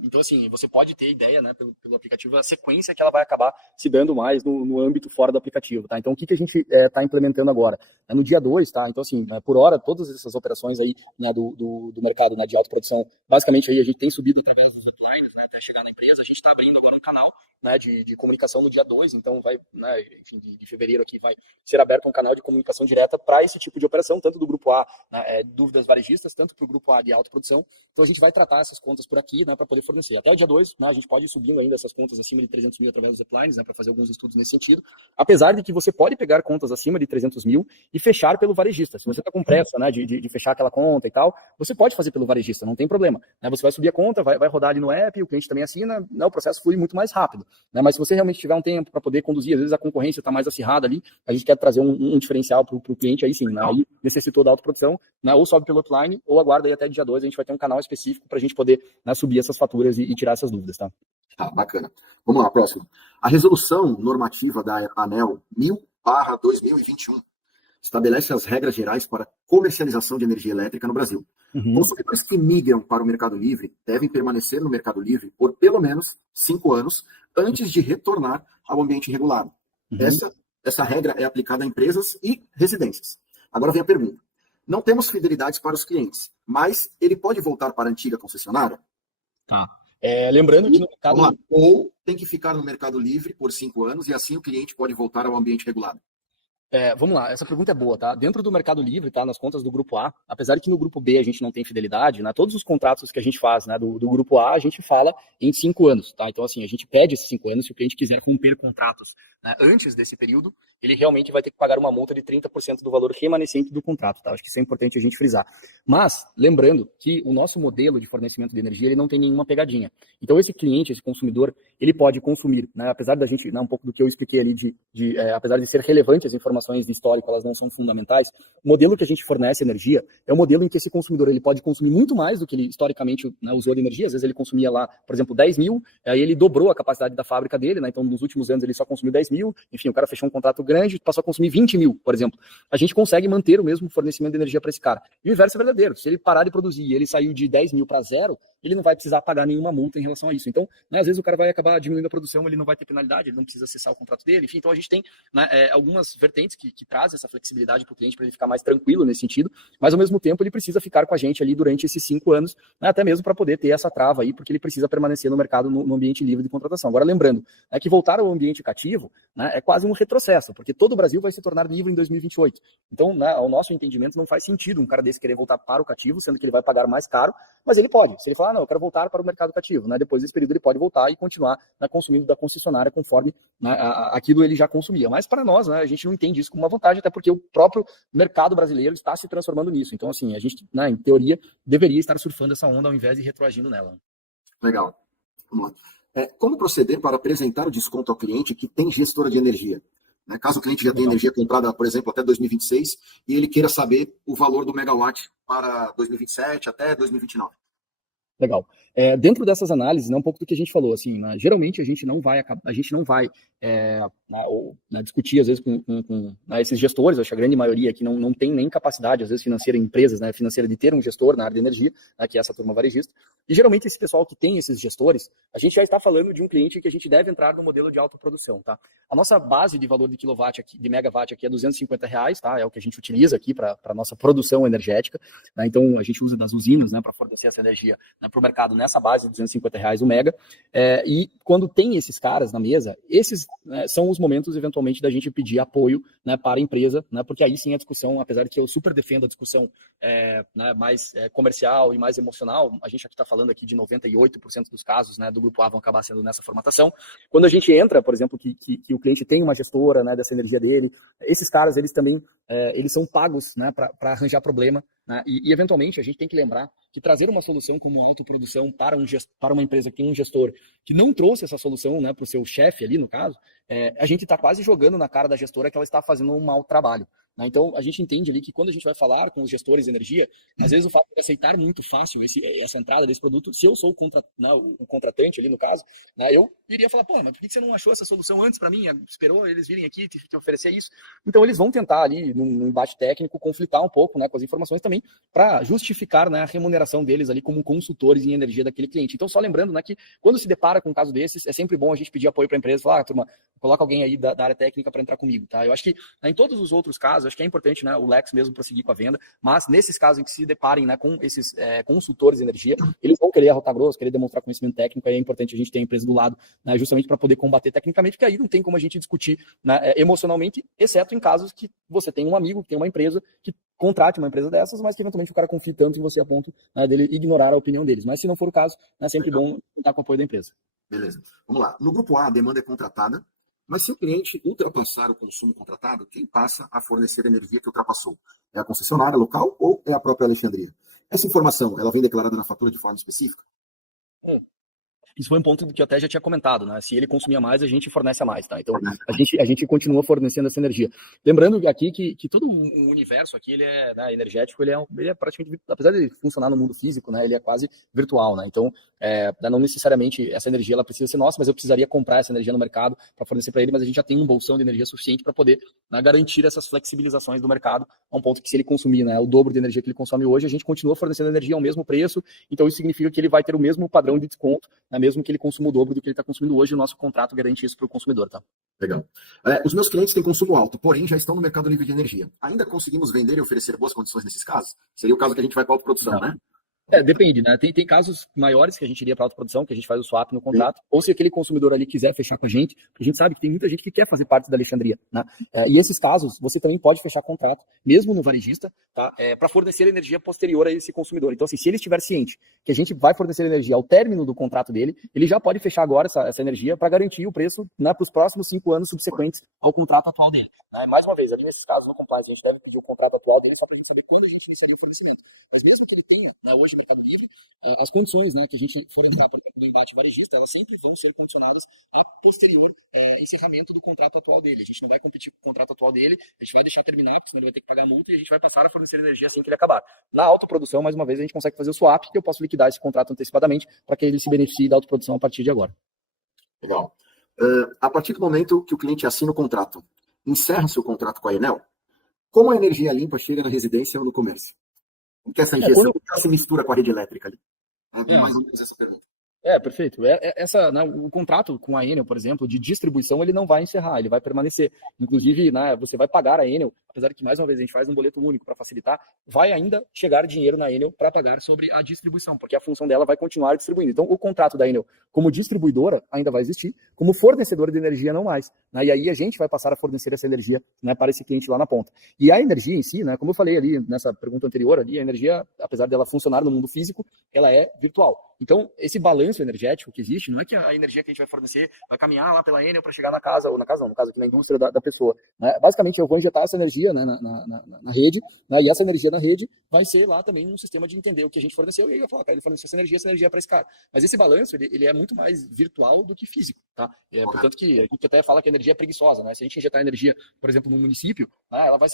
Então, assim, você pode ter ideia, né, pelo aplicativo, a sequência que ela vai acabar se dando mais no âmbito fora do aplicativo, tá? Então, o que a gente está implementando agora? No dia 2, tá? Então, assim, por hora, todas essas operações aí, né, do mercado, né, de autoprodução, basicamente aí a gente tem subido através dos uplines, né, até chegar na empresa, a gente está abrindo agora um canal, né, de comunicação no dia 2, então vai, né, enfim, de fevereiro aqui vai ser aberto um canal de comunicação direta para esse tipo de operação, tanto do Grupo A, né, dúvidas varejistas, tanto para o Grupo A de autoprodução. Então a gente vai tratar essas contas por aqui, né, para poder fornecer. Até o dia 2, né, a gente pode ir subindo ainda essas contas acima de 300 mil através dos uplines, né, para fazer alguns estudos nesse sentido, apesar de que você pode pegar contas acima de 300 mil e fechar pelo varejista. Se você está com pressa, né, de fechar aquela conta e tal, você pode fazer pelo varejista, não tem problema. Né, você vai subir a conta, vai rodar ali no app, o cliente também assina, né, o processo flui muito mais rápido. Né, mas se você realmente tiver um tempo para poder conduzir, às vezes a concorrência está mais acirrada ali, a gente quer trazer um diferencial para o cliente, aí sim, né, aí necessitou da autoprodução, né, ou sobe pelo upline, ou aguarda aí até dia 2, a gente vai ter um canal específico para a gente poder, né, subir essas faturas e tirar essas dúvidas, tá? Ah, bacana. Vamos lá, próximo. A resolução normativa da ANEEL 1000/2021 estabelece as regras gerais para comercialização de energia elétrica no Brasil. Consumidores que migram para o Mercado Livre devem permanecer no Mercado Livre por pelo menos 5 anos antes de retornar ao ambiente regulado. Essa regra é aplicada a empresas e residências. Agora vem a pergunta. Não temos fidelidades para os clientes, mas ele pode voltar para a antiga concessionária? Lembrando que no mercado... Ou tem que ficar no Mercado Livre por 5 anos e assim o cliente pode voltar ao ambiente regulado? Vamos lá, essa pergunta é boa, tá? Dentro do Mercado Livre, tá? Nas contas do Grupo A, apesar de que no Grupo B a gente não tem fidelidade, né? Todos os contratos que a gente faz, né, do Grupo A, a gente fala em 5 anos, tá? Então, assim, a gente pede esses 5 anos, se o cliente quiser romper contratos, né, antes desse período, ele realmente vai ter que pagar uma multa de 30% do valor remanescente do contrato, tá? Acho que isso é importante a gente frisar. Mas, lembrando que o nosso modelo de fornecimento de energia, ele não tem nenhuma pegadinha. Então, esse cliente, esse consumidor, ele pode consumir, né? Apesar da gente, né, um pouco do que eu expliquei ali, apesar de ser relevante as informações de histórico, elas não são fundamentais, o modelo que a gente fornece energia é o modelo em que esse consumidor ele pode consumir muito mais do que ele historicamente, né, usou de energia. Às vezes ele consumia lá, por exemplo, 10 mil, aí ele dobrou a capacidade da fábrica dele, né? Então nos últimos anos ele só consumiu 10 mil, enfim, o cara fechou um contrato grande, passou a consumir 20 mil, por exemplo. A gente consegue manter o mesmo fornecimento de energia para esse cara. E o inverso é verdadeiro, se ele parar de produzir e ele saiu de 10 mil para zero, ele não vai precisar pagar nenhuma multa em relação a isso. Então, né, às vezes o cara vai acabar diminuindo a produção, ele não vai ter penalidade, ele não precisa acessar o contrato dele, enfim, então a gente tem, né, algumas vertentes diferentes que trazem essa flexibilidade para o cliente, para ele ficar mais tranquilo nesse sentido, mas ao mesmo tempo ele precisa ficar com a gente ali durante esses 5 anos, né, até mesmo para poder ter essa trava aí, porque ele precisa permanecer no mercado no ambiente livre de contratação. Agora, lembrando, né, que voltar ao ambiente cativo, né, é quase um retrocesso, porque todo o Brasil vai se tornar livre em 2028. Então, né, ao nosso entendimento, não faz sentido um cara desse querer voltar para o cativo, sendo que ele vai pagar mais caro, mas ele pode. Se ele falar, não, eu quero voltar para o mercado cativo, né, depois desse período ele pode voltar e continuar, né, consumindo da concessionária conforme, né, aquilo ele já consumia. Mas para nós, né, a gente não entende isso como uma vantagem, até porque o próprio mercado brasileiro está se transformando nisso. Então, assim, a gente, né, em teoria, deveria estar surfando essa onda ao invés de retroagindo nela. Legal. Vamos lá. Como proceder para apresentar o desconto ao cliente que tem gestora de energia? Né? Caso o cliente já tenha energia comprada, por exemplo, até 2026, e ele queira saber o valor do megawatt para 2027 até 2029. Legal. Dentro dessas análises, né, um pouco do que a gente falou, assim, né, geralmente a gente não vai discutir, às vezes, com né, esses gestores, acho que a grande maioria aqui não tem nem capacidade, às vezes, financeira, empresas, né, financeira, de ter um gestor na área de energia, né, que é essa turma varejista. E geralmente esse pessoal que tem esses gestores, a gente já está falando de um cliente que a gente deve entrar no modelo de autoprodução, tá? A nossa base de valor de kilowatt aqui, de megawatt aqui é R$250, tá? É o que a gente utiliza aqui para a nossa produção energética, né? Então a gente usa das usinas, né, para fornecer essa energia, né, para o mercado nessa base de R$250 o mega. E quando tem esses caras na mesa, esses, né, são os momentos eventualmente da gente pedir apoio, né, para a empresa, né, porque aí sim a discussão, apesar de que eu super defendo a discussão né, mais comercial e mais emocional, a gente aqui está falando aqui de 98% dos casos, né, do grupo A vão acabar sendo nessa formatação. Quando a gente entra, por exemplo, que o cliente tem uma gestora, né, dessa energia dele, esses caras, eles também eles são pagos, né, para arranjar problema, né, e eventualmente a gente tem que lembrar que trazer uma solução como autoprodução para uma empresa que tem um gestor que não trouxe essa solução, né, para o seu chefe ali, no caso, a gente está quase jogando na cara da gestora que ela está fazendo um mau trabalho. Né? Então, a gente entende ali que quando a gente vai falar com os gestores de energia, às vezes o fato de aceitar muito fácil essa entrada desse produto, se eu sou o contratante ali no caso, né, eu iria falar, pô, mas por que você não achou essa solução antes para mim? Esperou eles virem aqui te oferecer isso? Então, eles vão tentar ali, num embate técnico, conflitar um pouco, né, com as informações também, para justificar, né, a remuneração deles ali como consultores em energia daquele cliente. Então, só lembrando, né, que quando se depara com um caso desses, é sempre bom a gente pedir apoio para a empresa, falar, turma, coloca alguém aí da área técnica para entrar comigo, tá? Eu acho que, né, em todos os outros casos, acho que é importante, né, o Lex mesmo prosseguir com a venda, mas nesses casos em que se deparem, né, com esses consultores de energia, eles vão querer arrotar grosso, querer demonstrar conhecimento técnico, aí é importante a gente ter a empresa do lado, né, justamente para poder combater tecnicamente, porque aí não tem como a gente discutir, né, emocionalmente, exceto em casos que você tem um amigo, que tem uma empresa, que contrate uma empresa dessas, mas que eventualmente o cara confie tanto em você a ponto, né, dele ignorar a opinião deles. Mas se não for o caso, é sempre bom contar com o apoio da empresa. Beleza. Vamos lá. No grupo A, a demanda é contratada, mas se o cliente ultrapassar o consumo contratado, quem passa a fornecer a energia que ultrapassou? É a concessionária local ou é a própria Alexandria? Essa informação, ela vem declarada na fatura de forma específica? Isso foi um ponto que eu até já tinha comentado, né? Se ele consumia mais, a gente fornece a mais, tá? Então, a gente continua fornecendo essa energia. Lembrando aqui que todo o universo aqui, ele é, né, energético, ele é praticamente, apesar de funcionar no mundo físico, né? Ele é quase virtual, né? Então, não necessariamente essa energia, ela precisa ser nossa, mas eu precisaria comprar essa energia no mercado para fornecer para ele, mas a gente já tem um bolsão de energia suficiente para poder, né, garantir essas flexibilizações do mercado, a um ponto que se ele consumir, né, o dobro de energia que ele consome hoje, a gente continua fornecendo energia ao mesmo preço, então isso significa que ele vai ter o mesmo padrão de desconto, né, mesmo que ele consuma o dobro do que ele está consumindo hoje, o nosso contrato garante isso para o consumidor, tá? Legal. Os meus clientes têm consumo alto, porém já estão no mercado livre de energia. Ainda conseguimos vender e oferecer boas condições nesses casos? Seria o caso que a gente vai para a autoprodução, né? Depende, né? Tem casos maiores que a gente iria para autoprodução, que a gente faz o swap no contrato, ou se aquele consumidor ali quiser fechar com a gente sabe que tem muita gente que quer fazer parte da Alexandria, né? E esses casos, você também pode fechar contrato, mesmo no varejista, tá? Para fornecer energia posterior a esse consumidor. Então, assim, se ele estiver ciente que a gente vai fornecer energia ao término do contrato dele, ele já pode fechar agora essa energia para garantir o preço, né, para os próximos 5 anos subsequentes ao contrato atual dele. Mais uma vez, ali nesses casos, no compliance, a gente deve pedir o contrato atual dele só para a gente saber quando a gente iniciaria o fornecimento. Mas mesmo que ele tenha, né, hoje Mercado Livre, as condições, né, que a gente for entrar no embate varejista, elas sempre vão ser condicionadas a posterior encerramento do contrato atual dele. A gente não vai competir com o contrato atual dele, a gente vai deixar terminar, porque senão ele vai ter que pagar multa e a gente vai passar a fornecer energia assim que ele acabar. Na autoprodução, mais uma vez, a gente consegue fazer o swap, que eu posso liquidar esse contrato antecipadamente para que ele se beneficie da autoprodução a partir de agora. Legal. A partir do momento que o cliente assina o contrato, encerra-se o contrato com a Enel, como a energia limpa chega na residência ou no comércio? Porque essa injeção se mistura com a rede elétrica ali? Mais ou menos essa pergunta. Perfeito. Né, o contrato com a Enel, por exemplo, de distribuição, ele não vai encerrar, ele vai permanecer. Inclusive, né, você vai pagar a Enel, apesar de que, mais uma vez, a gente faz um boleto único para facilitar, vai ainda chegar dinheiro na Enel para pagar sobre a distribuição, porque a função dela vai continuar distribuindo. Então, o contrato da Enel como distribuidora ainda vai existir, como fornecedora de energia não mais. Né, e aí a gente vai passar a fornecer essa energia, né, para esse cliente lá na ponta. E a energia em si, né, como eu falei ali nessa pergunta anterior, ali, a energia, apesar dela funcionar no mundo físico, ela é virtual. Então, esse balanço energético que existe, não é que a energia que a gente vai fornecer vai caminhar lá pela Enel para chegar na casa, ou na casa não, no caso aqui na indústria da pessoa. Né? Basicamente, eu vou injetar essa energia, né, na rede, né, e essa energia na rede vai ser lá também um sistema de entender o que a gente forneceu, e aí vai falar, cara, ele forneceu essa energia é para esse cara. Mas esse balanço, ele é muito mais virtual do que físico, tá? Portanto, que a gente até fala que a energia é preguiçosa, né? Se a gente injetar energia, por exemplo, no município, né, ela vai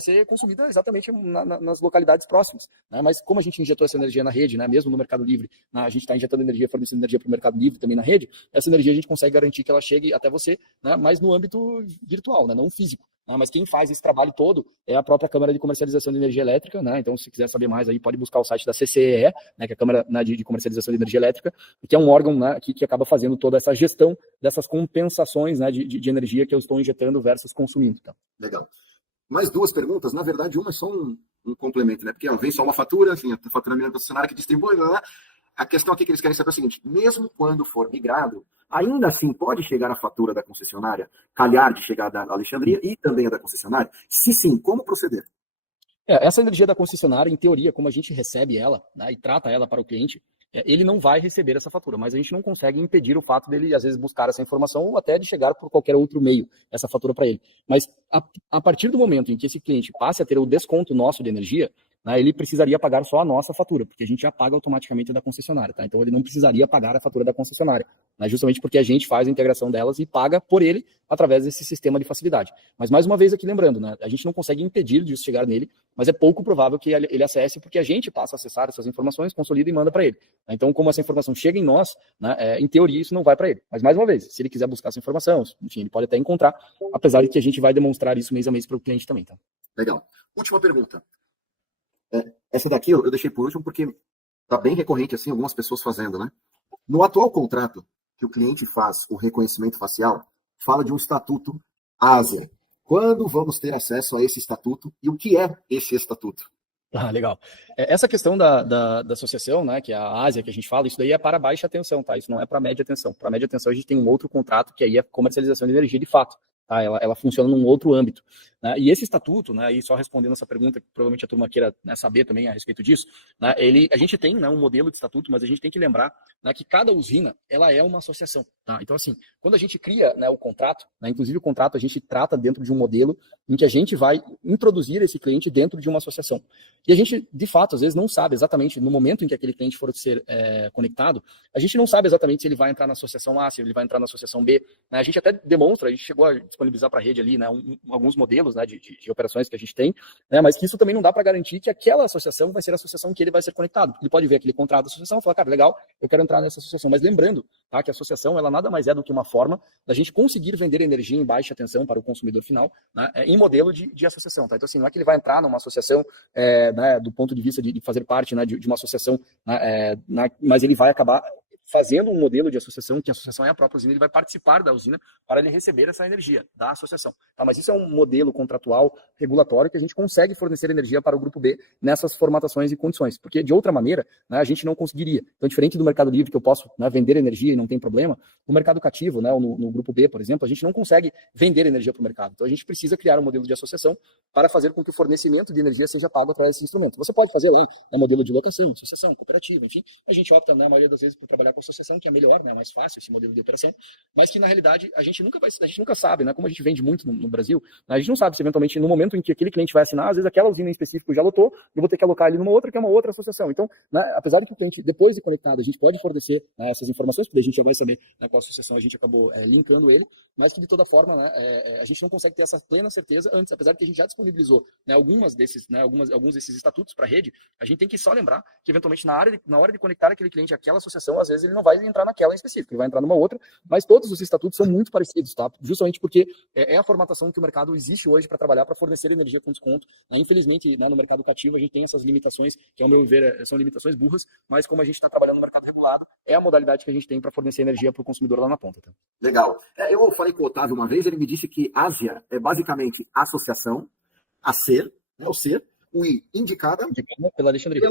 ser consumida exatamente nas localidades próximas. Né? Mas como a gente injetou essa energia na rede, né, mesmo no Mercado Livre, né, a gente está injetando energia, fornecendo energia para o Mercado Livre também na rede, essa energia a gente consegue garantir que ela chegue até você, né, mas no âmbito virtual, né, não físico. Mas quem faz esse trabalho todo é a própria Câmara de Comercialização de Energia Elétrica, né? Então, se quiser saber mais aí, pode buscar o site da CCEE, né, que é a Câmara, né, de Comercialização de Energia Elétrica, que é um órgão, né, que acaba fazendo toda essa gestão dessas compensações, né, de energia que eu estou injetando versus consumindo. Tá? Legal. Mais duas perguntas, na verdade, uma é só um complemento, né? Porque vem só uma fatura, assim, a faturamento concessionária que distribui, né? A questão aqui que eles querem saber é o seguinte: mesmo quando for migrado, ainda assim pode chegar a fatura da concessionária, calhar de chegar da Alexandria e também a da concessionária? Se sim, como proceder? Essa energia da concessionária, em teoria, como a gente recebe ela, né, e trata ela para o cliente, ele não vai receber essa fatura, mas a gente não consegue impedir o fato dele, às vezes, buscar essa informação ou até de chegar por qualquer outro meio, essa fatura para ele. Mas a partir do momento em que esse cliente passe a ter o desconto nosso de energia, né, ele precisaria pagar só a nossa fatura, porque a gente já paga automaticamente a da concessionária. Tá? Então ele não precisaria pagar a fatura da concessionária, né, justamente porque a gente faz a integração delas e paga por ele através desse sistema de facilidade. Mas mais uma vez aqui lembrando, né, a gente não consegue impedir disso chegar nele, mas é pouco provável que ele acesse, porque a gente passa a acessar essas informações, consolida e manda para ele. Então, como essa informação chega em nós, né, em teoria isso não vai para ele. Mas mais uma vez, se ele quiser buscar essa informação, enfim, ele pode até encontrar, apesar de que a gente vai demonstrar isso mês a mês para o cliente também. Tá? Legal. Última pergunta. Essa daqui eu deixei por último porque está bem recorrente, assim, algumas pessoas fazendo, né? No atual contrato que o cliente faz o reconhecimento facial, fala de um estatuto ASEA. Quando vamos ter acesso a esse estatuto e o que é esse estatuto? Legal. Essa questão da associação, né, que é a Ásia que a gente fala, isso daí é para baixa tensão, tá? Isso não é para média tensão. Para média tensão a gente tem um outro contrato que aí é comercialização de energia de fato. Tá? Ela funciona num outro âmbito. Né? E esse estatuto, né, e só respondendo essa pergunta, que provavelmente a turma queira, né, saber também a respeito disso, né, a gente tem, né, um modelo de estatuto, mas a gente tem que lembrar, né, que cada usina ela é uma associação. Tá? Então, assim, quando a gente cria, né, o contrato, né, inclusive o contrato a gente trata dentro de um modelo em que a gente vai introduzir esse cliente dentro de uma associação. E a gente, de fato, às vezes não sabe exatamente, no momento em que aquele cliente for ser conectado, a gente não sabe exatamente se ele vai entrar na associação A, se ele vai entrar na associação B. Né? A gente até demonstra, a gente chegou a disponibilizar para a rede ali, né, alguns modelos, né, de operações que a gente tem, né, mas que isso também não dá para garantir que aquela associação vai ser a associação que ele vai ser conectado. Ele pode ver aquele contrato da associação e falar, cara, legal, eu quero entrar nessa associação. Mas lembrando, tá, que a associação ela nada mais é do que uma forma da gente conseguir vender energia em baixa tensão para o consumidor final, né, em modelo de associação. Tá? Então, assim, não é que ele vai entrar numa associação né, do ponto de vista de fazer parte, né, de uma associação, né, mas ele vai acabar fazendo um modelo de associação, que a associação é a própria usina, ele vai participar da usina para ele receber essa energia da associação. Tá? Mas isso é um modelo contratual regulatório que a gente consegue fornecer energia para o grupo B nessas formatações e condições, porque de outra maneira, né, a gente não conseguiria. Então, diferente do mercado livre, que eu posso, né, vender energia e não tem problema, no mercado cativo, né, no grupo B, por exemplo, a gente não consegue vender energia para o mercado. Então, a gente precisa criar um modelo de associação para fazer com que o fornecimento de energia seja pago através desse instrumento. Você pode fazer lá, né, modelo de locação, associação, cooperativa, enfim, a gente opta, né, a maioria das vezes, por trabalhar com associação, que é melhor, né, mais fácil esse modelo de operação, mas que na realidade a gente nunca sabe, né, como a gente vende muito no Brasil, a gente não sabe se eventualmente no momento em que aquele cliente vai assinar, às vezes aquela usina em específico já lotou, eu vou ter que alocar ele numa outra, que é uma outra associação. Então, né, apesar de que o cliente, depois de conectado, a gente pode fornecer, né, essas informações, porque a gente já vai saber, né, qual associação a gente acabou linkando ele, mas que de toda forma, né, a gente não consegue ter essa plena certeza antes, apesar de que a gente já disponibilizou, né, alguns desses estatutos para a rede, a gente tem que só lembrar que eventualmente na hora de conectar aquele cliente àquela associação, às vezes ele não vai entrar naquela em específico, ele vai entrar numa outra, mas todos os estatutos são muito parecidos, tá? Justamente porque é a formatação que o mercado existe hoje para trabalhar, para fornecer energia com desconto. Infelizmente, né, no mercado cativo a gente tem essas limitações, que ao meu ver são limitações burras, mas como a gente está trabalhando no mercado regular, lado, é a modalidade que a gente tem para fornecer energia para o consumidor lá na ponta. Tá? Legal. Eu falei com o Otávio uma vez, ele me disse que Ásia é basicamente associação, a ser, né, o ser, o I indicada Pela Alexandria.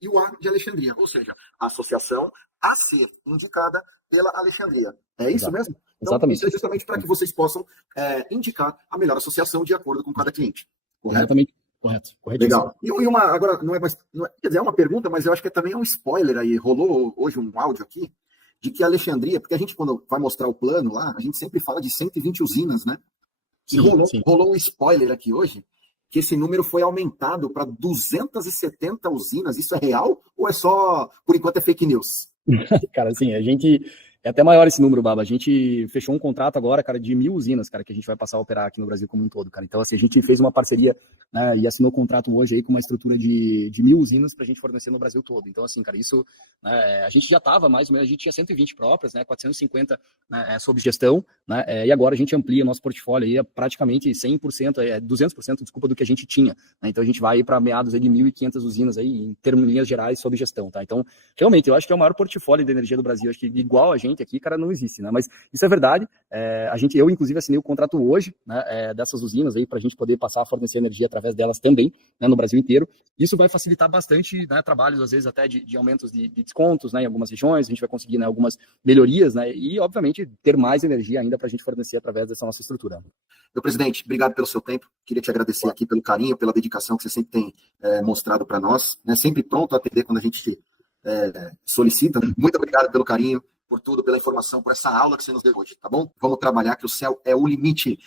E o A de Alexandria, ou seja, a associação a ser indicada pela Alexandria. É isso Exato. mesmo? Então, Exatamente. isso é justamente para que vocês possam indicar a melhor associação de acordo com cada cliente. Correto? Exatamente. Correto. Legal. E uma, agora, não é mais, quer dizer, é uma pergunta, mas eu acho que também é um spoiler aí. Rolou hoje um áudio aqui de que a Alexandria, porque a gente, quando vai mostrar o plano lá, a gente sempre fala de 120 usinas, né? E rolou um spoiler aqui hoje, que esse número foi aumentado para 270 usinas. Isso é real ou é só, por enquanto, é fake news? Cara, assim, a gente... É até maior esse número, Baba. A gente fechou um contrato agora, cara, de 1.000 usinas, cara, que a gente vai passar a operar aqui no Brasil como um todo, cara. Então, assim, a gente fez uma parceria, né, e assinou contrato hoje aí com uma estrutura de 1.000 usinas pra gente fornecer no Brasil todo. Então, assim, cara, isso, né, a gente já tava mais ou menos, a gente tinha 120 próprias, né, 450 né, sob gestão, né, e agora a gente amplia nosso portfólio aí a praticamente 100%, 200%, desculpa, do que a gente tinha, né. Então, a gente vai para meados aí de 1.500 usinas aí, em termos de linhas gerais, sob gestão, tá? Então, realmente, eu acho que é o maior portfólio de energia do Brasil, acho que igual a gente aqui, cara, não existe, né? Mas isso é verdade. Eu, inclusive, assinei o contrato hoje, né, dessas usinas aí para a gente poder passar a fornecer energia através delas também, né, no Brasil inteiro. Isso vai facilitar bastante, né, trabalhos, às vezes, até de aumentos de descontos, né, em algumas regiões. A gente vai conseguir, né, algumas melhorias, né, e, obviamente, ter mais energia ainda para a gente fornecer através dessa nossa estrutura. Meu presidente, obrigado pelo seu tempo. Queria te agradecer aqui pelo carinho, pela dedicação que você sempre tem mostrado para nós, né? Sempre pronto a atender quando a gente solicita. Muito obrigado pelo carinho, por tudo, pela informação, por essa aula que você nos deu hoje, tá bom? Vamos trabalhar que o céu é o limite.